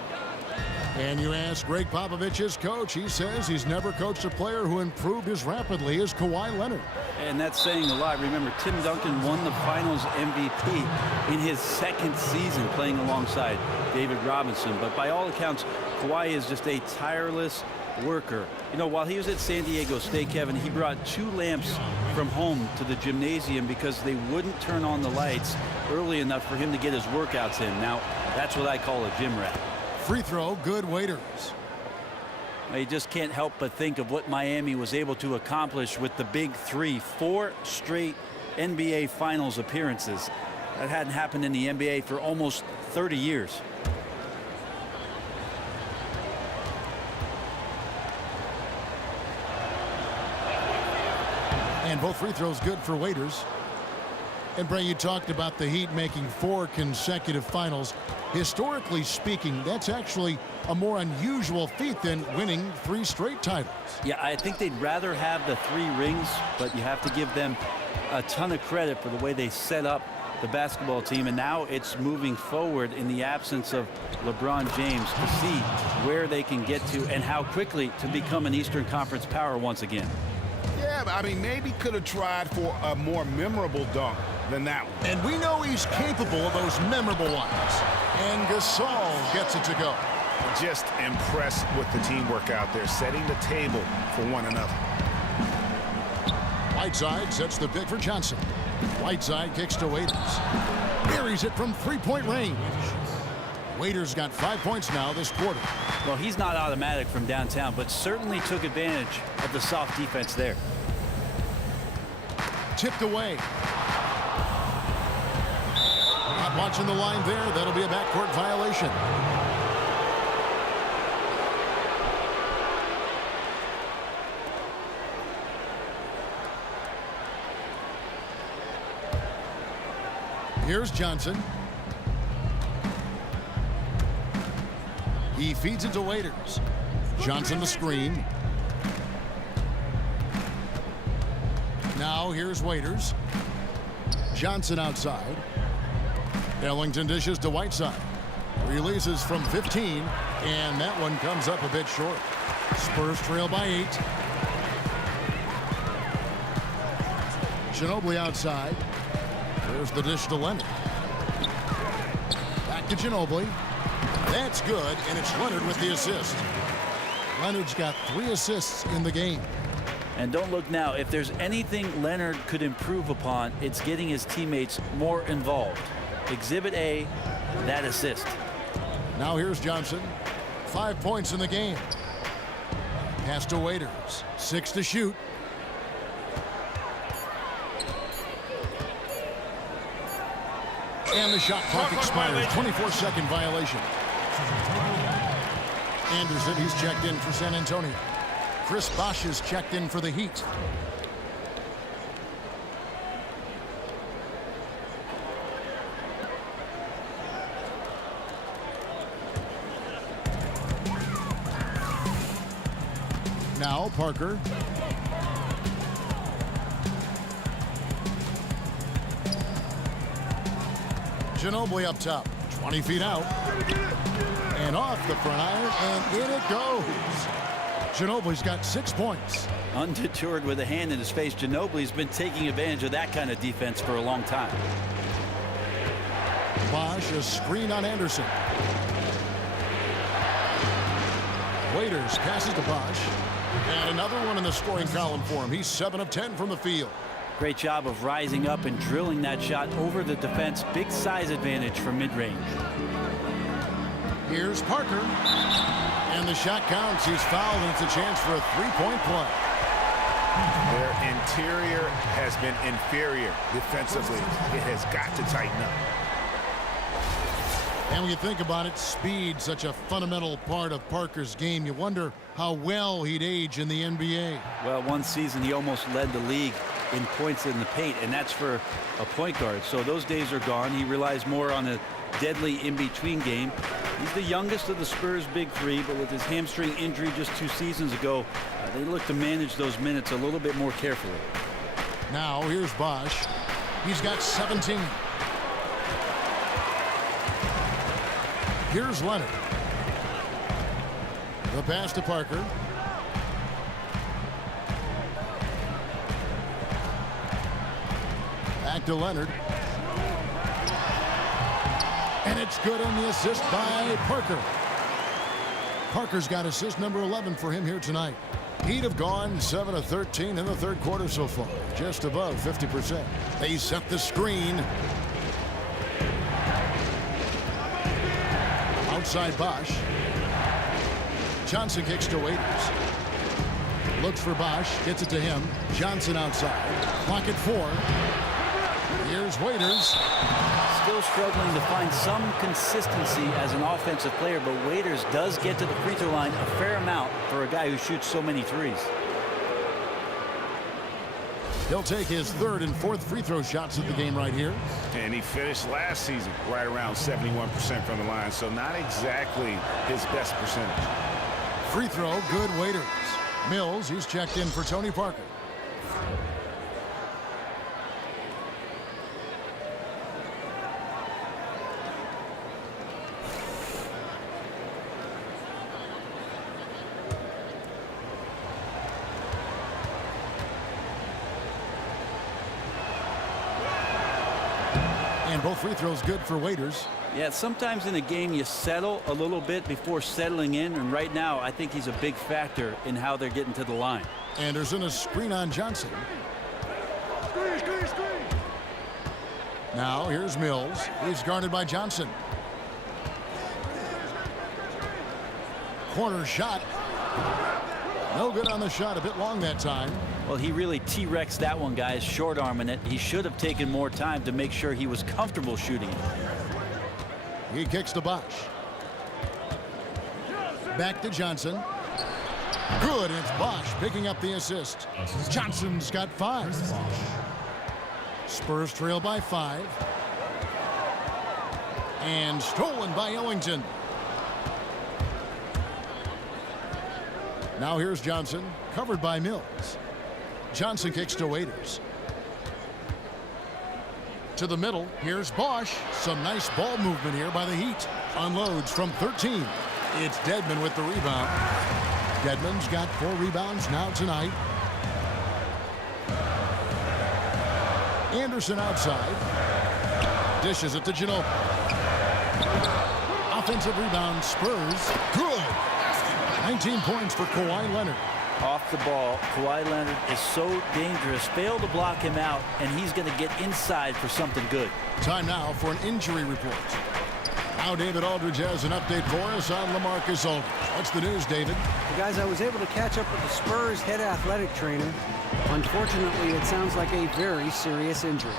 And you ask Greg Popovich's coach, he says he's never coached a player who improved as rapidly as Kawhi Leonard. And that's saying a lot. Remember, Tim Duncan won the Finals MVP in his 2nd season playing alongside David Robinson. But by all accounts, Kawhi is just a tireless worker. You know, while he was at San Diego State, Kevin, he brought 2 lamps from home to the gymnasium because they wouldn't turn on the lights early enough for him to get his workouts in. Now, that's what I call a gym rat. Free throw, good. Waiters. You just can't help but think of what Miami was able to accomplish with the big 3. 4 straight NBA Finals appearances. That hadn't happened in the NBA for almost 30 years. And both free throws good for Waiters. And Bray, you talked about the Heat making 4 consecutive finals. Historically speaking, that's actually a more unusual feat than winning 3 straight titles. Yeah, I think they'd rather have the 3 rings, but you have to give them a ton of credit for the way they set up the basketball team. And now it's moving forward in the absence of LeBron James to see where they can get to and how quickly to become an Eastern Conference power once again. Yeah, I mean, maybe could have tried for a more memorable dunk than that one. And we know he's capable of those memorable ones. And Gasol gets it to go. Just impressed with the teamwork out there, setting the table for one another. Whiteside sets the pick for Johnson. Whiteside kicks to Waiters. Buries it from 3-point range. Waiters got 5 points now this quarter. Well, he's not automatic from downtown, but certainly took advantage of the soft defense there. Tipped away. Not watching the line there. That'll be a backcourt violation. Here's Johnson. He feeds it to Waiters. Johnson the screen. Now here's Waiters. Johnson outside. Ellington dishes to Whiteside. Releases from 15, and that one comes up a bit short. Spurs trail by 8. Ginobili outside. There's the dish to Leonard. Back to Ginobili. That's good, and it's Leonard with the assist. Leonard's got 3 assists in the game. And don't look now. If there's anything Leonard could improve upon, it's getting his teammates more involved. Exhibit A, that assist. Now here's Johnson. 5 points in the game. Pass to Waiters. 6 to shoot. And the shot clock expires. 24-second violation. Anderson, he's checked in for San Antonio. Chris Bosh is checked in for the Heat. Now Parker. Ginobili up top. 20 feet out. And off the front iron, and in it goes. Ginobili's got 6 points. Undeterred with a hand in his face, Ginobili's been taking advantage of that kind of defense for a long time. Bosh, a screen on Anderson. Waiters passes to Bosh. And another one in the scoring column for him. He's 7 of 10 from the field. Great job of rising up and drilling that shot over the defense. Big size advantage from mid-range. Here's Parker. And the shot counts. He's fouled, and it's a chance for a three-point play. Their interior has been inferior defensively. It has got to tighten up. And when you think about it, speed, such a fundamental part of Parker's game. You wonder how well he'd age in the NBA. Well, one season he almost led the league in points in the paint, and that's for a point guard. So those days are gone. He relies more on a deadly in-between game. He's the youngest of the Spurs' big three, but with his hamstring injury just 2 seasons ago, they look to manage those minutes a little bit more carefully. Now here's Bosh. He's got 17. Here's Leonard. The pass to Parker. Back to Leonard. And it's good on the assist by Parker. Parker's got assist number 11 for him here tonight. He'd have gone 7 of 13 in the third quarter so far, just above 50%. They set the screen. Outside Bosh. Johnson kicks to Waiters. Looks for Bosh, gets it to him. Johnson outside. Clock at 4. Here's Waiters. Still struggling to find some consistency as an offensive player, but Waiters does get to the free throw line a fair amount for a guy who shoots so many threes. He'll take his 3rd and 4th free throw shots of the game right here. And he finished last season right around 71% from the line, so not exactly his best percentage. Free throw, good. Waiters. Mills, he's checked in for Tony Parker. And both free throws good for Waiters. Yeah, sometimes in a game you settle a little bit before settling in, and right now I think he's a big factor in how they're getting to the line. Anderson, a screen on Johnson. Now here's Mills. He's guarded by Johnson. Corner shot. No good on the shot. A bit long that time. Well, he really T-Rexed that one, guys, short-arming it. He should have taken more time to make sure he was comfortable shooting it. He kicks to Bosh. Back to Johnson. Good. It's Bosh picking up the assist. Johnson's got 5. Spurs trail by 5. And stolen by Ellington. Now here's Johnson, covered by Mills. Johnson kicks to Waiters. To the middle, here's Bosh. Some nice ball movement here by the Heat. Unloads from 13. It's Dedmon with the rebound. Dedmon's got 4 rebounds now tonight. Anderson outside. Dishes it to Ginobili. Offensive rebound, Spurs. Good. 19 points for Kawhi Leonard. Off the ball, Kawhi Leonard is so dangerous. Fail to block him out, and he's going to get inside for something good. Time now for an injury report. Now David Aldridge has an update for us on LaMarcus Aldridge. What's the news, David? Well, guys, I was able to catch up with the Spurs head athletic trainer. Unfortunately, it sounds like a very serious injury.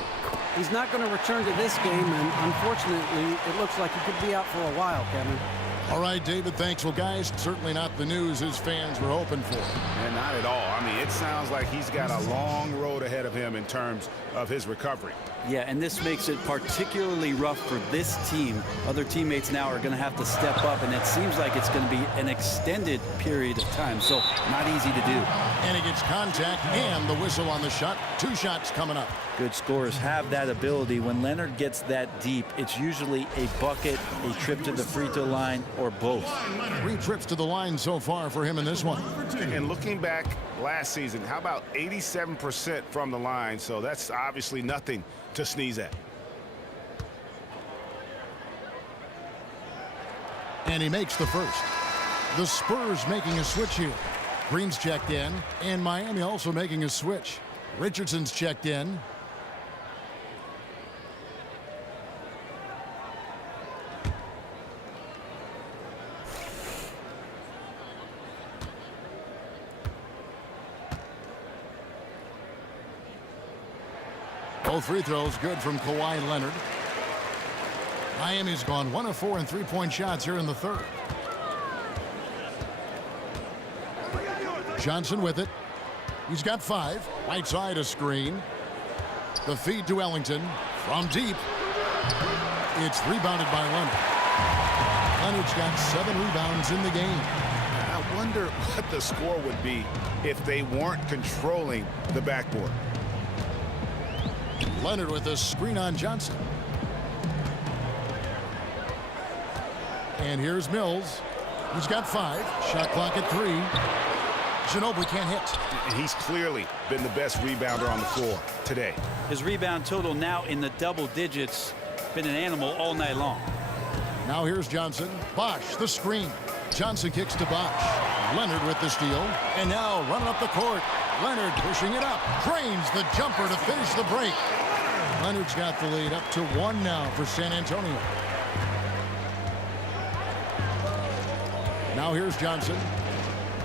He's not going to return to this game, and unfortunately, it looks like he could be out for a while, Kevin. All right, David, thanks. Well, guys, certainly not the news his fans were hoping for. And not at all. I mean, it sounds like he's got a long road ahead of him in terms of his recovery. Yeah, and this makes it particularly rough for this team. Other teammates now are going to have to step up, and it seems like it's going to be an extended period of time, so not easy to do. And he gets contact and the whistle on the shot. 2 shots coming up. Good scorers have that ability. When Leonard gets that deep, it's usually a bucket, a trip to the free throw line, or both. 3 trips to the line so far for him in this one. And looking back last season, how about 87% from the line? So that's obviously nothing to sneeze at. And he makes the first. The Spurs making a switch here. Green's checked in, and Miami also making a switch. Richardson's checked in. Both free throws good from Kawhi Leonard. Miami's gone 1 of 4 in 3-point shots here in the third. Johnson with it. He's got 5. Right side a screen. The feed to Ellington from deep. It's rebounded by Leonard. Leonard's got 7 rebounds in the game. I wonder what the score would be if they weren't controlling the backboard. Leonard with a screen on Johnson. And here's Mills. He's got 5. Shot clock at 3. Ginobili can't hit. And he's clearly been the best rebounder on the floor today. His rebound total now in the double digits. Been an animal all night long. Now here's Johnson. Bosh, the screen. Johnson kicks to Bosh. Leonard with the steal. And now running up the court. Leonard pushing it up. Drains the jumper to finish the break. Leonard's got the lead up to 1 now for San Antonio. Now here's Johnson.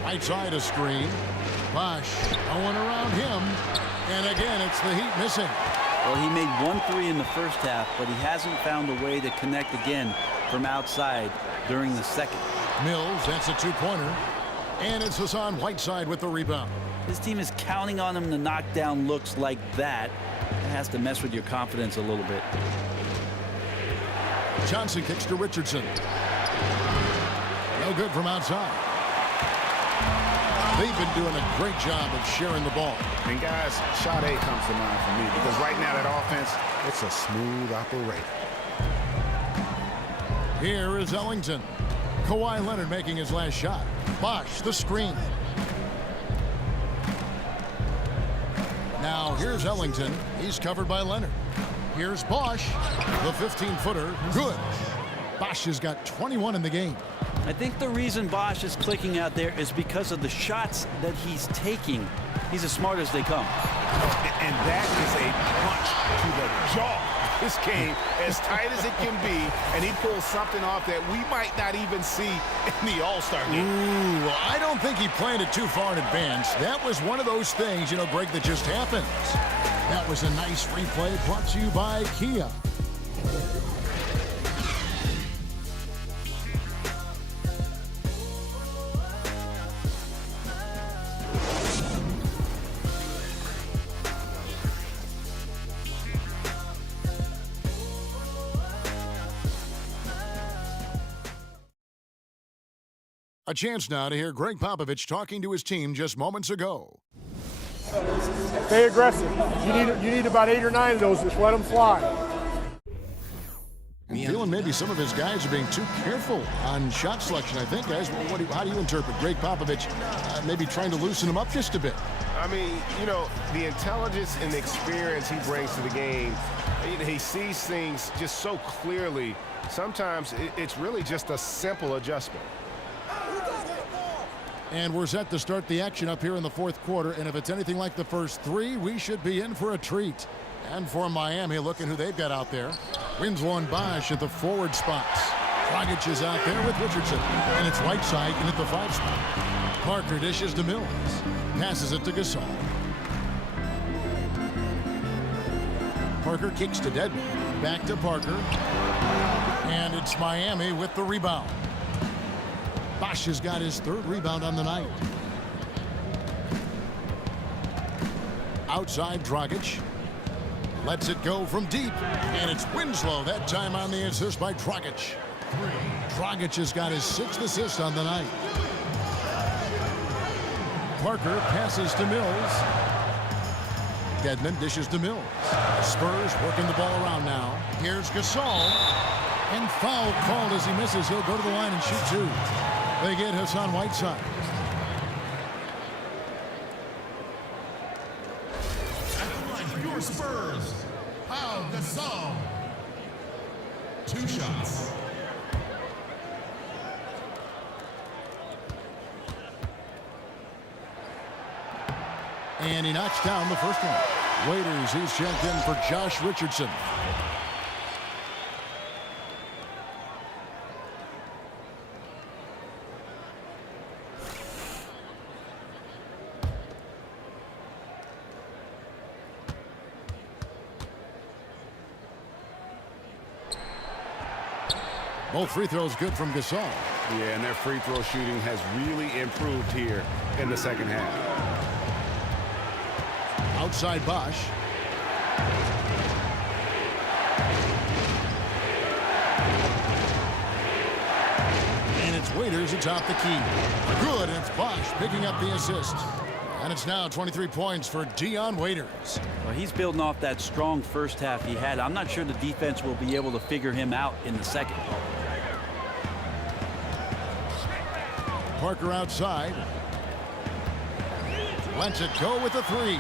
Right side a screen. Bosh going around him. And again, it's the Heat missing. Well, he made 1 3 in the first half, but he hasn't found a way to connect again from outside during the second. Mills, that's a 2-pointer. And it's Hassan Whiteside with the rebound. His team is counting on him to knock down looks like that. It has to mess with your confidence a little bit. Johnson kicks to Richardson. No good from outside. They've been doing a great job of sharing the ball. And guys, shot A comes to mind for me because right now that offense, it's a smooth operator. Here is Ellington. Kawhi Leonard making his last shot. Bosh, the screen. Now here's Ellington. He's covered by Leonard. Here's Bosh. The 15-footer. Good. Bosh has got 21 in the game. I think the reason Bosh is clicking out there is because of the shots that he's taking. He's as smart as they come. And that is a punch to the jaw. This game as tight as it can be, and he pulls something off that we might not even see in the All-Star game. Ooh, well, I don't think he planned it too far in advance. That was one of those things, you know, Greg, that just happens. That was a nice replay brought to you by Kia. A chance now to hear Greg Popovich talking to his team just moments ago. Stay aggressive. You need about 8 or 9 of those. Just let them fly. I'm feeling maybe some of his guys are being too careful on shot selection, I think, guys. How do you interpret Greg Popovich maybe trying to loosen them up just a bit? I mean, you know, the intelligence and the experience he brings to the game, he sees things just so clearly. Sometimes it's really just a simple adjustment. And we're set to start the action up here in the fourth quarter. And if it's anything like the first three, we should be in for a treat. And for Miami, look at who they've got out there. Winslow and Bosch at the forward spots. Dragic is out there with Richardson. And it's Whiteside in at the 5 spot. Parker dishes to Mills. Passes it to Gasol. Parker kicks to Dedmon. Back to Parker. And it's Miami with the rebound. Bosch has got his 3rd rebound on the night. Outside Dragic. Lets it go from deep. And it's Winslow that time on the assist by Dragic. Dragic has got his 6th assist on the night. Parker passes to Mills. Dedmon dishes to Mills. Spurs working the ball around now. Here's Gasol. And foul called as he misses. He'll go to the line and shoot 2. They get Hassan Whiteside. At the line for your Spurs, Pau Gasol. 2 shots. And he knocks down the first one. Waiters, he's checked in for Josh Richardson. Both free throws good from Gasol. Yeah, and their free throw shooting has really improved here in the second half. Outside Bosch. And it's Waiters atop the key. Good, and it's Bosch picking up the assist. And it's now 23 points for Dion Waiters. Well, he's building off that strong first half he had. I'm not sure the defense will be able to figure him out in the second. Parker outside. Lets it go with a 3.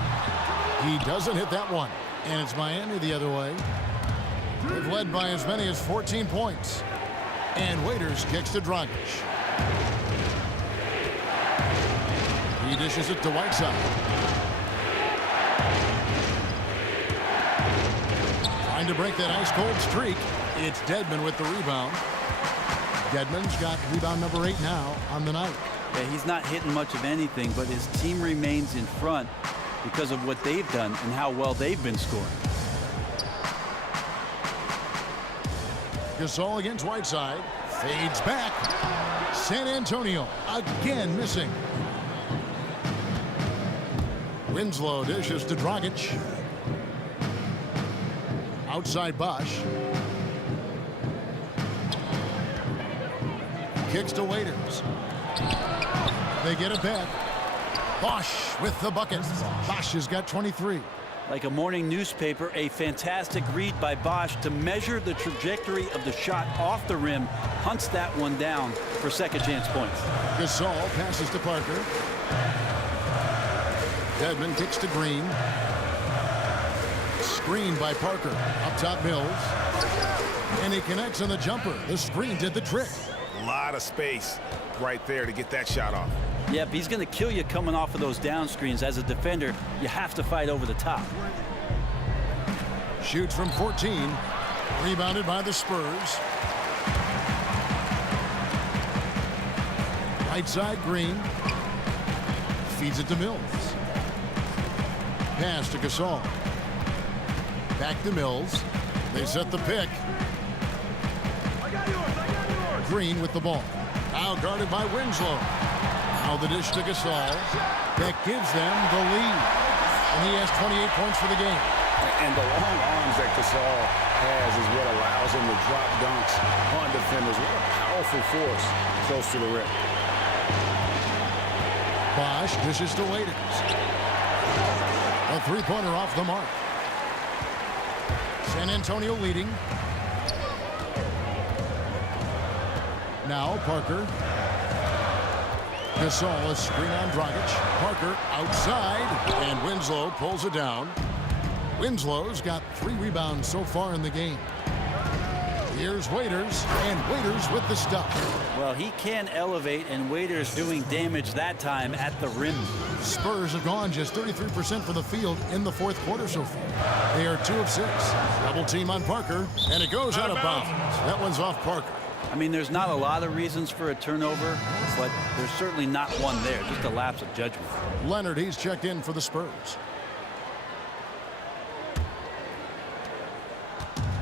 He doesn't hit that one. And it's Miami the other way. They've led by as many as 14 points. And Waiters kicks to Dragic. He dishes it to Whiteside. Trying to break that ice-cold streak. It's Dedmon with the rebound. Dedmon's got rebound number 8 now on the night. Yeah, he's not hitting much of anything, but his team remains in front because of what they've done and how well they've been scoring. Gasol against Whiteside. Fades back. San Antonio again missing. Winslow dishes to Dragic. Outside Bosch. Kicks to Waiters. They get it back. Bosch with the bucket. Bosch has got 23. Like a morning newspaper, a fantastic read by Bosch to measure the trajectory of the shot off the rim. Hunts that one down for second chance points. Gasol passes to Parker. Dedmon kicks to Green. Screened by Parker. Up top Mills. And he connects on the jumper. The screen did the trick. A lot of space right there to get that shot off. Yep, he's going to kill you coming off of those down screens. As a defender, you have to fight over the top. Shoots from 14. Rebounded by the Spurs. Right side Green. Feeds it to Mills. Pass to Gasol. Back to Mills. They set the pick. Green with the ball. Now guarded by Winslow. Now the dish to Gasol. That gives them the lead. And he has 28 points for the game. And the long arms that Gasol has is what allows him to drop dunks on defenders. What a powerful force close to the rim. Bosch dishes to Waiters. A three-pointer off the mark. San Antonio leading. Now Parker. Gasol, a screen on Dragic. Parker outside, and Winslow pulls it down. Winslow's got 3 rebounds so far in the game. Here's Waiters, and Waiters with the stuff. Well, he can elevate, and Waiters doing damage that time at the rim. Spurs have gone just 33% from the field in the fourth quarter so far. They are 2 of 6. Double team on Parker, and it goes out of bounds. That one's off Parker. I mean, there's not a lot of reasons for a turnover, but there's certainly not one there, just a lapse of judgment. Leonard, he's checked in for the Spurs.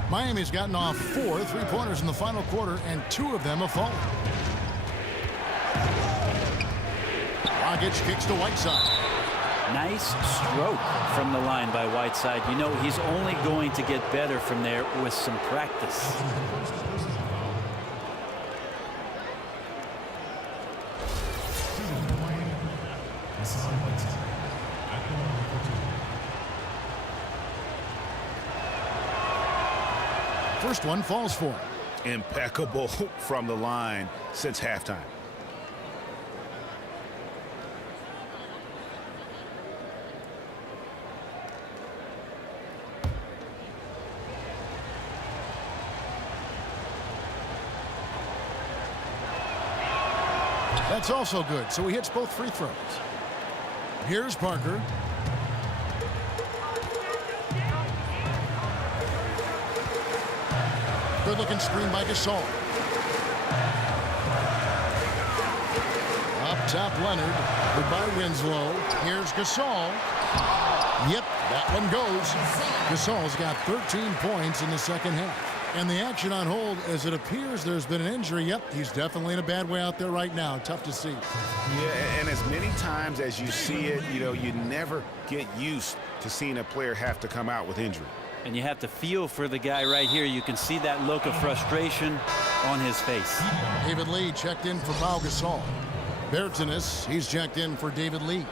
Miami's gotten off 4 3-pointers in the final quarter, and 2 of them have fallen. Dragic kicks to Whiteside. Nice stroke from the line by Whiteside. You know, he's only going to get better from there with some practice. First one falls for him. Impeccable from the line since halftime. That's also good, so he hits both free throws. Here's Parker. Good-looking screen by Gasol. Up top, Leonard. Good by Winslow. Here's Gasol. Yep, that one goes. Gasol's got 13 points in the second half. And the action on hold, as it appears there's been an injury. Yep, he's definitely in a bad way out there right now. Tough to see. Yeah, and as many times as you see it, you know, you never get used to seeing a player have to come out with injury. And you have to feel for the guy right here. You can see that look of frustration on his face. David Lee checked in for Pau Gasol. Bertanis, he's checked in for David Lee.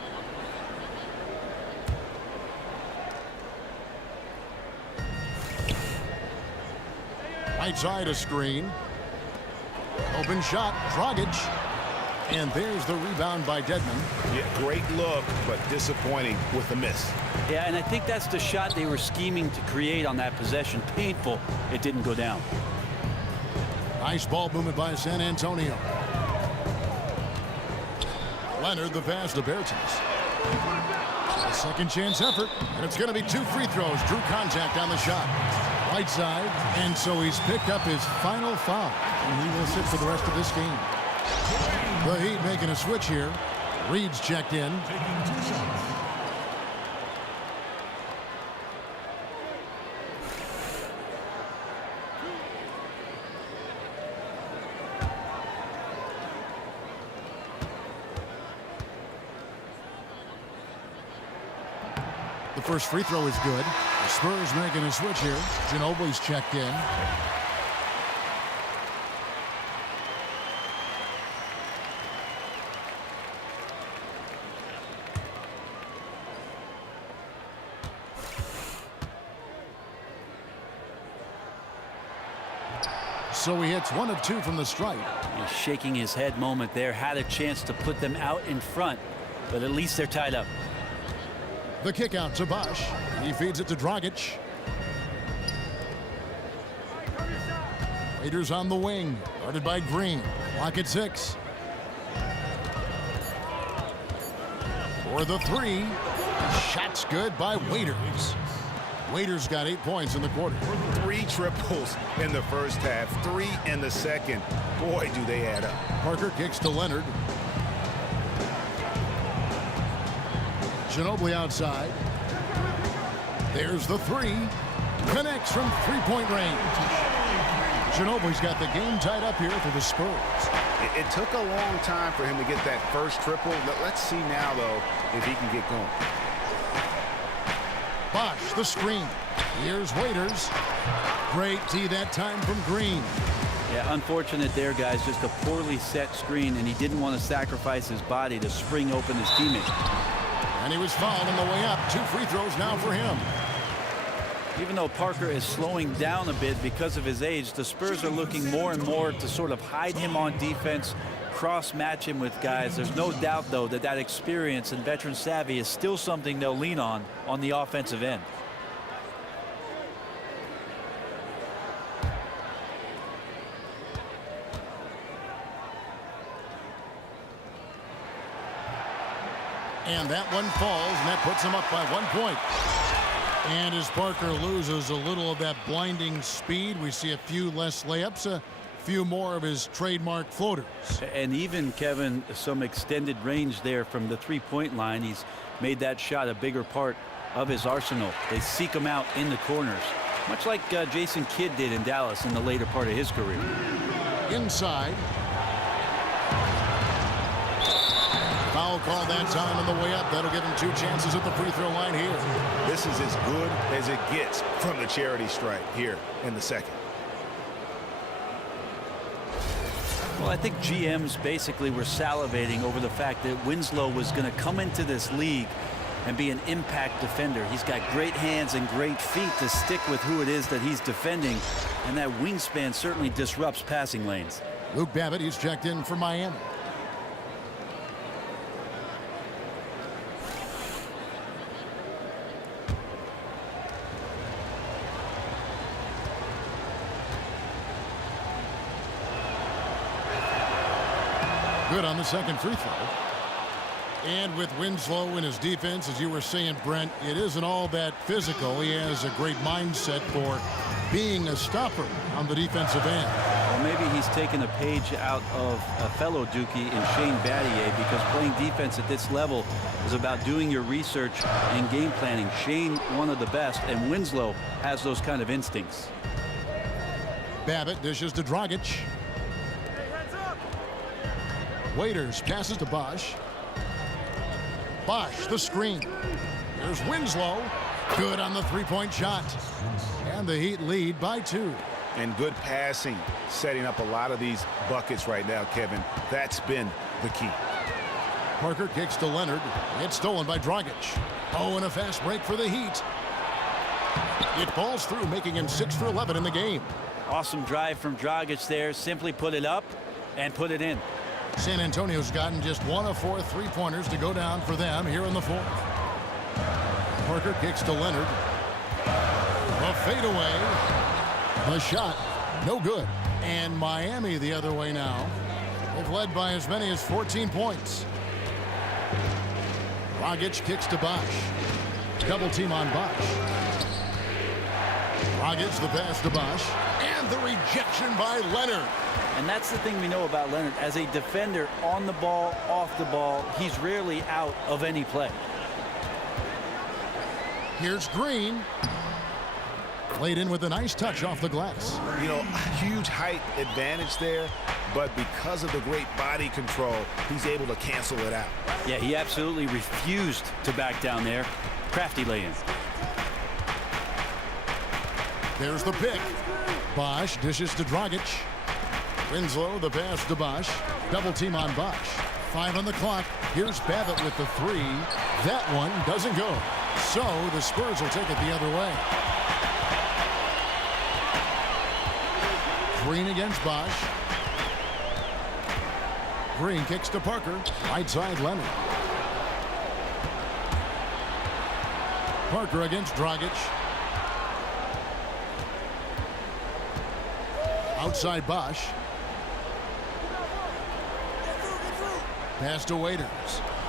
Right side a screen. Open shot, Dragic. And there's the rebound by Dedmon. Yeah, great look, but disappointing with the miss. Yeah, and I think that's the shot they were scheming to create on that possession. Painful it didn't go down. Nice ball movement by San Antonio. Leonard, the pass to Bertans. A second chance effort, and it's going to be 2 free throws. Drew contact on the shot. Right side, and so he's picked up his final foul, and he will sit for the rest of this game. The Heat making a switch here. Reed's checked in. The first free throw is good. The Spurs making a switch here. Ginobili's checked in. So he hits 1 of 2 from the stripe. He's shaking his head moment there. Had a chance to put them out in front, but at least they're tied up. The kick out to Bosch. He feeds it to Dragic. Raiders on the wing. Guarded by Green. Clock at 6. For the 3. Shot's good by Waiters. Waiters got 8 points in the quarter. 3 triples in the first half, 3 in the second. Boy, do they add up. Parker kicks to Leonard. Ginobili outside. There's the 3. Connects from 3-point range. Ginobili's got the game tied up here for the Spurs. It took a long time for him to get that first triple. Let's see now, though, if he can get going. Bosch, the screen. Here's Waiters. Great D that time from Green. Yeah, unfortunate there, guys. Just a poorly set screen, and he didn't want to sacrifice his body to spring open his teammate. And he was fouled on the way up. 2 free throws now for him. Even though Parker is slowing down a bit because of his age, the Spurs are looking more and more to sort of hide him on defense, cross-match him with guys. There's no doubt, though, that that experience and veteran savvy is still something they'll lean on the offensive end. And that one falls, and that puts him up by 1 point. And as Parker loses a little of that blinding speed, we see a few less layups, a few more of his trademark floaters. And even, Kevin, some extended range there from the three-point line. He's made that shot a bigger part of his arsenal. They seek him out in the corners, much like Jason Kidd did in Dallas in the later part of his career. Inside. Foul call that time on the way up. That'll give him 2 chances at the free throw line here. This is as good as it gets from the charity stripe here in the second. Well, I think GMs basically were salivating over the fact that Winslow was going to come into this league and be an impact defender. He's got great hands and great feet to stick with who it is that he's defending, and that wingspan certainly disrupts passing lanes. Luke Babbitt, he's checked in for Miami. Good on the second free throw. And with Winslow in his defense, as you were saying, Brent, it isn't all that physical. He has a great mindset for being a stopper on the defensive end. Well, maybe he's taken a page out of a fellow Dookie in Shane Battier, because playing defense at this level is about doing your research and game planning. Shane, one of the best, and Winslow has those kind of instincts. Babbitt dishes to Dragic. Waiters passes to Bosch. Bosch, the screen. There's Winslow. Good on the three-point shot. And the Heat lead by 2. And good passing, setting up a lot of these buckets right now, Kevin. That's been the key. Parker kicks to Leonard. It's stolen by Dragic. Oh, and a fast break for the Heat. It falls through, making him 6 for 11 in the game. Awesome drive from Dragic there. Simply put it up and put it in. San Antonio's gotten just 1 of 4 three-pointers to go down for them here in the fourth. Parker kicks to Leonard. A fadeaway. The shot, no good. And Miami the other way now. They've led by as many as 14 points. Dragic kicks to Bosch. Double team on Bosch. Dragic the pass to Bosch. And the rejection by Leonard. And that's the thing we know about Leonard. As a defender, on the ball, off the ball, he's rarely out of any play. Here's Green. Played in with a nice touch off the glass. You know, huge height advantage there, but because of the great body control, he's able to cancel it out. Yeah, he absolutely refused to back down there. Crafty lay-in. There's the pick. Bosch dishes to Dragic. Winslow, the pass to Bosch. Double team on Bosch. 5 on the clock. Here's Babbitt with the 3. That one doesn't go. So the Spurs will take it the other way. Green against Bosch. Green kicks to Parker. Right side Leonard. Parker against Dragic. Outside Bosch. Pass to Waiters.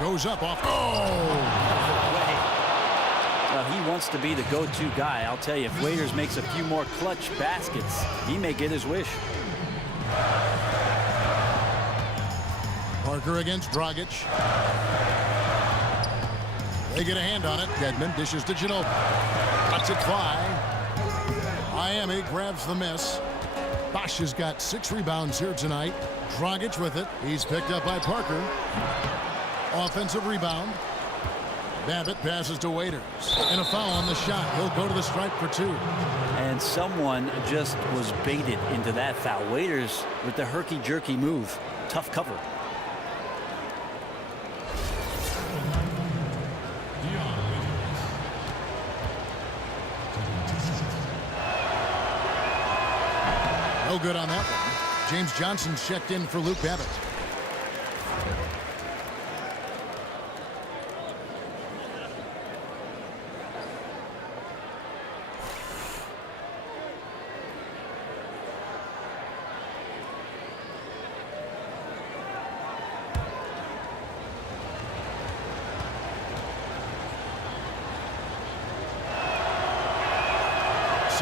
Goes up off. Well, he wants to be the go-to guy. I'll tell you, if Waiters makes a few more clutch baskets, he may get his wish. Parker against Dragic. They get a hand on it. Dedmon dishes to Ginobili. Lets it fly. Miami grabs the miss. Bosch has got 6 rebounds here tonight. Dragic with it. He's picked up by Parker. Offensive rebound. Babbitt passes to Waiters. And a foul on the shot. He'll go to the stripe for 2. And someone just was baited into that foul. Waiters with the herky-jerky move. Tough cover. No good on that one. James Johnson's checked in for Luke Babbitt.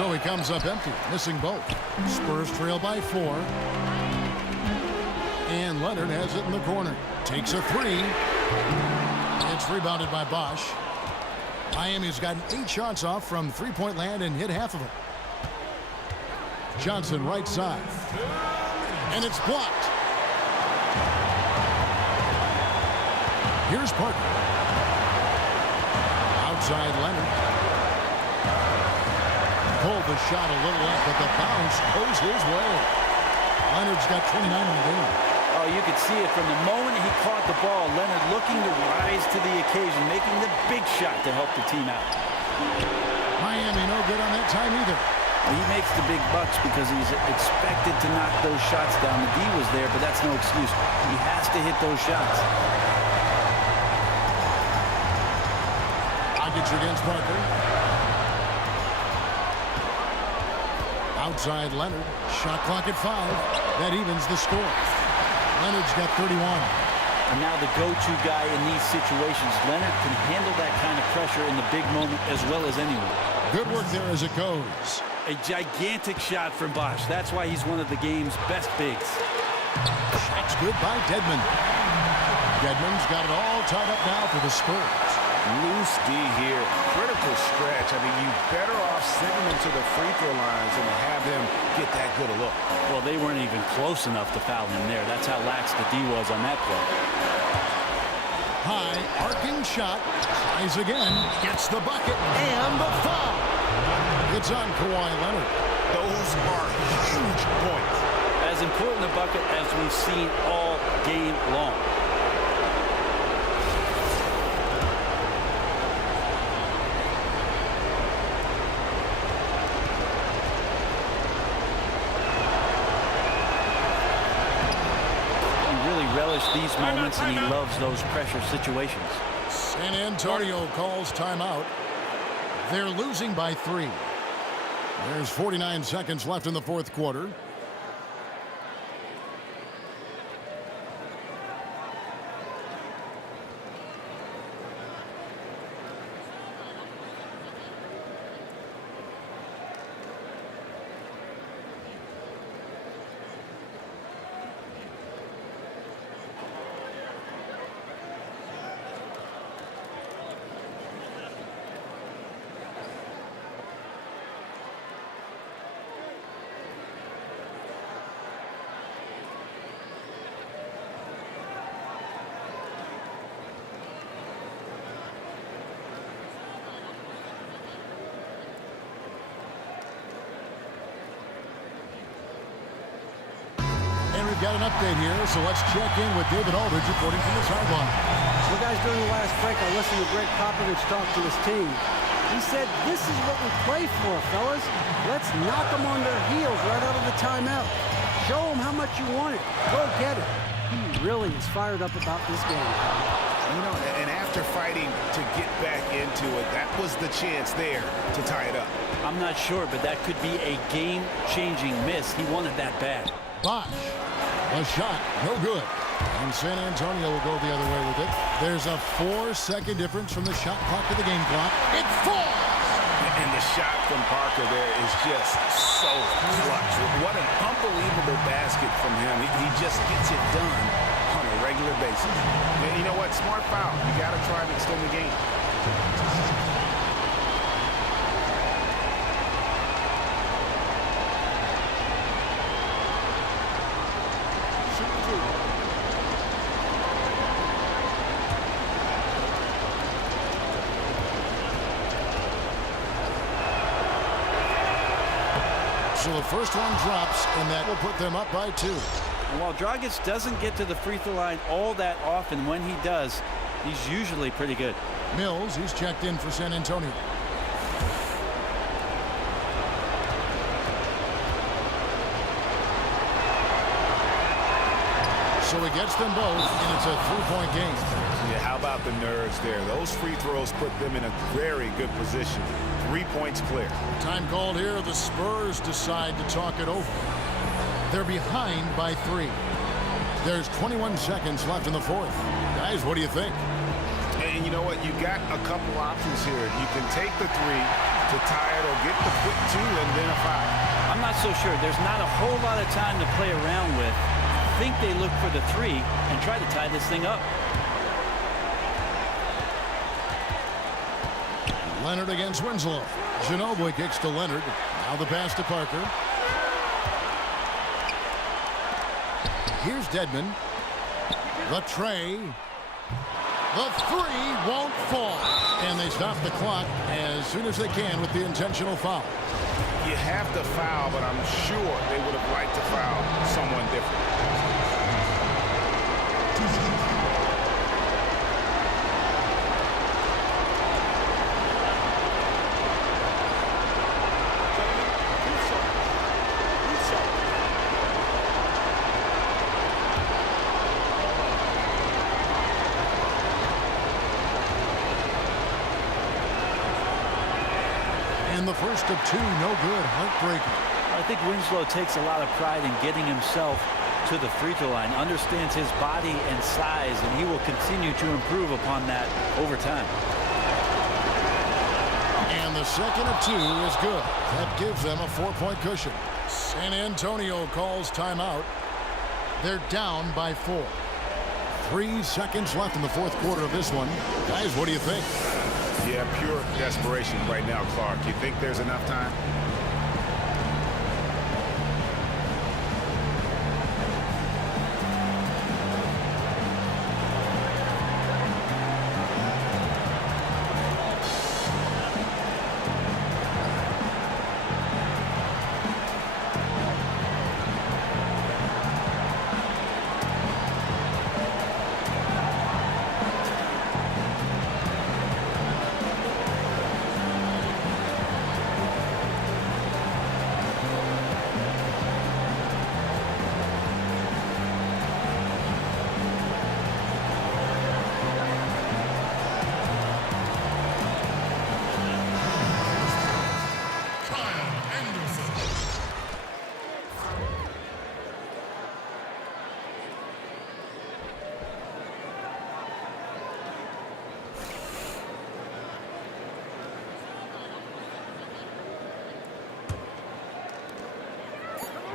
So he comes up empty, missing both. Spurs trail by 4. And Leonard has it in the corner. Takes a 3. It's rebounded by Bosch. Miami's gotten 8 shots off from three-point land and hit half of them. Johnson right side. And it's blocked. Here's Parker. Outside Leonard. Pulled the shot a little left, but the bounce goes his way. Leonard's got 29 in the game. Oh, you could see it from the moment he caught the ball. Leonard looking to rise to the occasion, making the big shot to help the team out. Miami no good on that time either. He makes the big bucks because he's expected to knock those shots down. The D was there, but that's no excuse. He has to hit those shots. Rockets against Parker. Outside Leonard. Shot clock at 5. That evens the score. Leonard's got 31. And now the go-to guy in these situations. Leonard can handle that kind of pressure in the big moment as well as anyone. Good work there as it goes. A gigantic shot from Bosch. That's why he's one of the game's best bigs. Shot's good by Dedmon. Dedmon's got it all tied up now for the Spurs. Loose D here. Critical stretch. I mean, you better off sending him to the free throw lines than to have him get that good a look. Well, they weren't even close enough to foul him there. That's how lax the D was on that play. High, arcing shot. Tries again. Gets the bucket and the foul. It's on Kawhi Leonard. Those are huge points. As important a bucket as we've seen all game long. These moments, and he loves those pressure situations. San Antonio calls timeout. They're losing by 3. There's 49 seconds left in the fourth quarter. We've got an update here, so let's check in with David Aldridge reporting from the sideline. Well, guys, during the last break, I listened to Greg Popovich talk to his team. He said, this is what we play for, fellas. Let's knock them on their heels right out of the timeout. Show them how much you want it. Go get it. He really is fired up about this game. You know, and after fighting to get back into it, that was the chance there to tie it up. I'm not sure, but that could be a game-changing miss. He wanted that bad. Bosch. A shot, no good. And San Antonio will go the other way with it. There's a 4-second difference from the shot clock to the game clock. It falls! And the shot from Parker there is just so clutch. What an unbelievable basket from him. He just gets it done on a regular basis. And you know what? Smart foul. You got to try to extend the game. So the first one drops, and that will put them up by 2. And while Dragic doesn't get to the free throw line all that often, when he does, he's usually pretty good. Mills, he's checked in for San Antonio. So he gets them both, and it's a 3-point game. Yeah, how about the nerves there? Those free throws put them in a very good position. 3 points clear. Time called here. The Spurs decide to talk it over. They're behind by 3. There's 21 seconds left in the fourth. Guys, what do you think? And you know what? You got a couple options here. You can take the 3, to tie it or get the quick two and then a foul. I'm not so sure. There's not a whole lot of time to play around with. I think they look for the three and try to tie this thing up. Leonard against Winslow. Ginobili kicks to Leonard. Now the pass to Parker. Here's Dedmon. The tray. The three won't fall. And they stop the clock as soon as they can with the intentional foul. You have to foul, but I'm sure they would have liked to foul someone different. And the first of two, no good, heartbreaking. I think Winslow takes a lot of pride in getting himself to the free throw line, understands his body and size, and he will continue to improve upon that over time. And the second of two is good. That gives them a 4-point cushion. San Antonio calls timeout. They're down by 4. 3 seconds left in the fourth quarter of this one. Guys, what do you think? Yeah, pure desperation right now, Clark. You think there's enough time?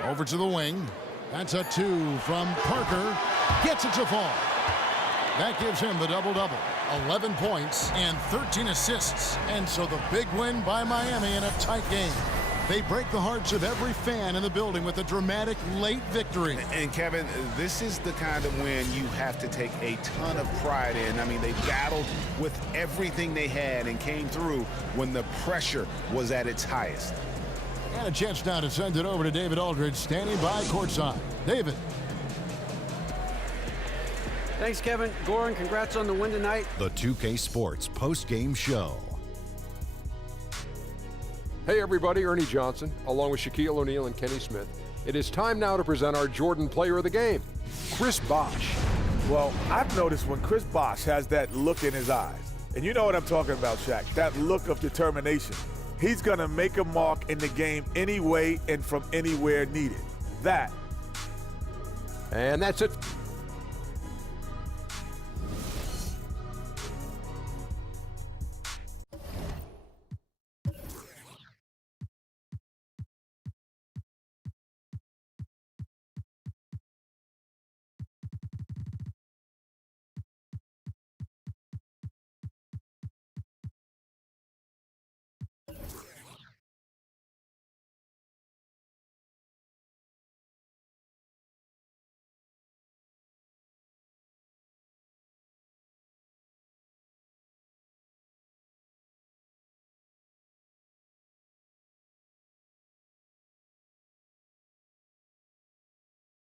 Over to the wing. That's a 2 from Parker. Gets it to fall. That gives him the double-double. 11 points and 13 assists. And so the big win by Miami in a tight game. They break the hearts of every fan in the building with a dramatic late victory. And Kevin, this is the kind of win you have to take a ton of pride in. I mean, they battled with everything they had and came through when the pressure was at its highest. And a chance now to send it over to David Aldridge, standing by courtside. David. Thanks, Kevin. Goran, congrats on the win tonight. The 2K Sports post-game show. Hey everybody, Ernie Johnson, along with Shaquille O'Neal and Kenny Smith. It is time now to present our Jordan Player of the Game, Chris Bosh. Well, I've noticed when Chris Bosh has that look in his eyes, and you know what I'm talking about, Shaq, that look of determination. He's going to make a mark in the game anyway and from anywhere needed. That. And that's it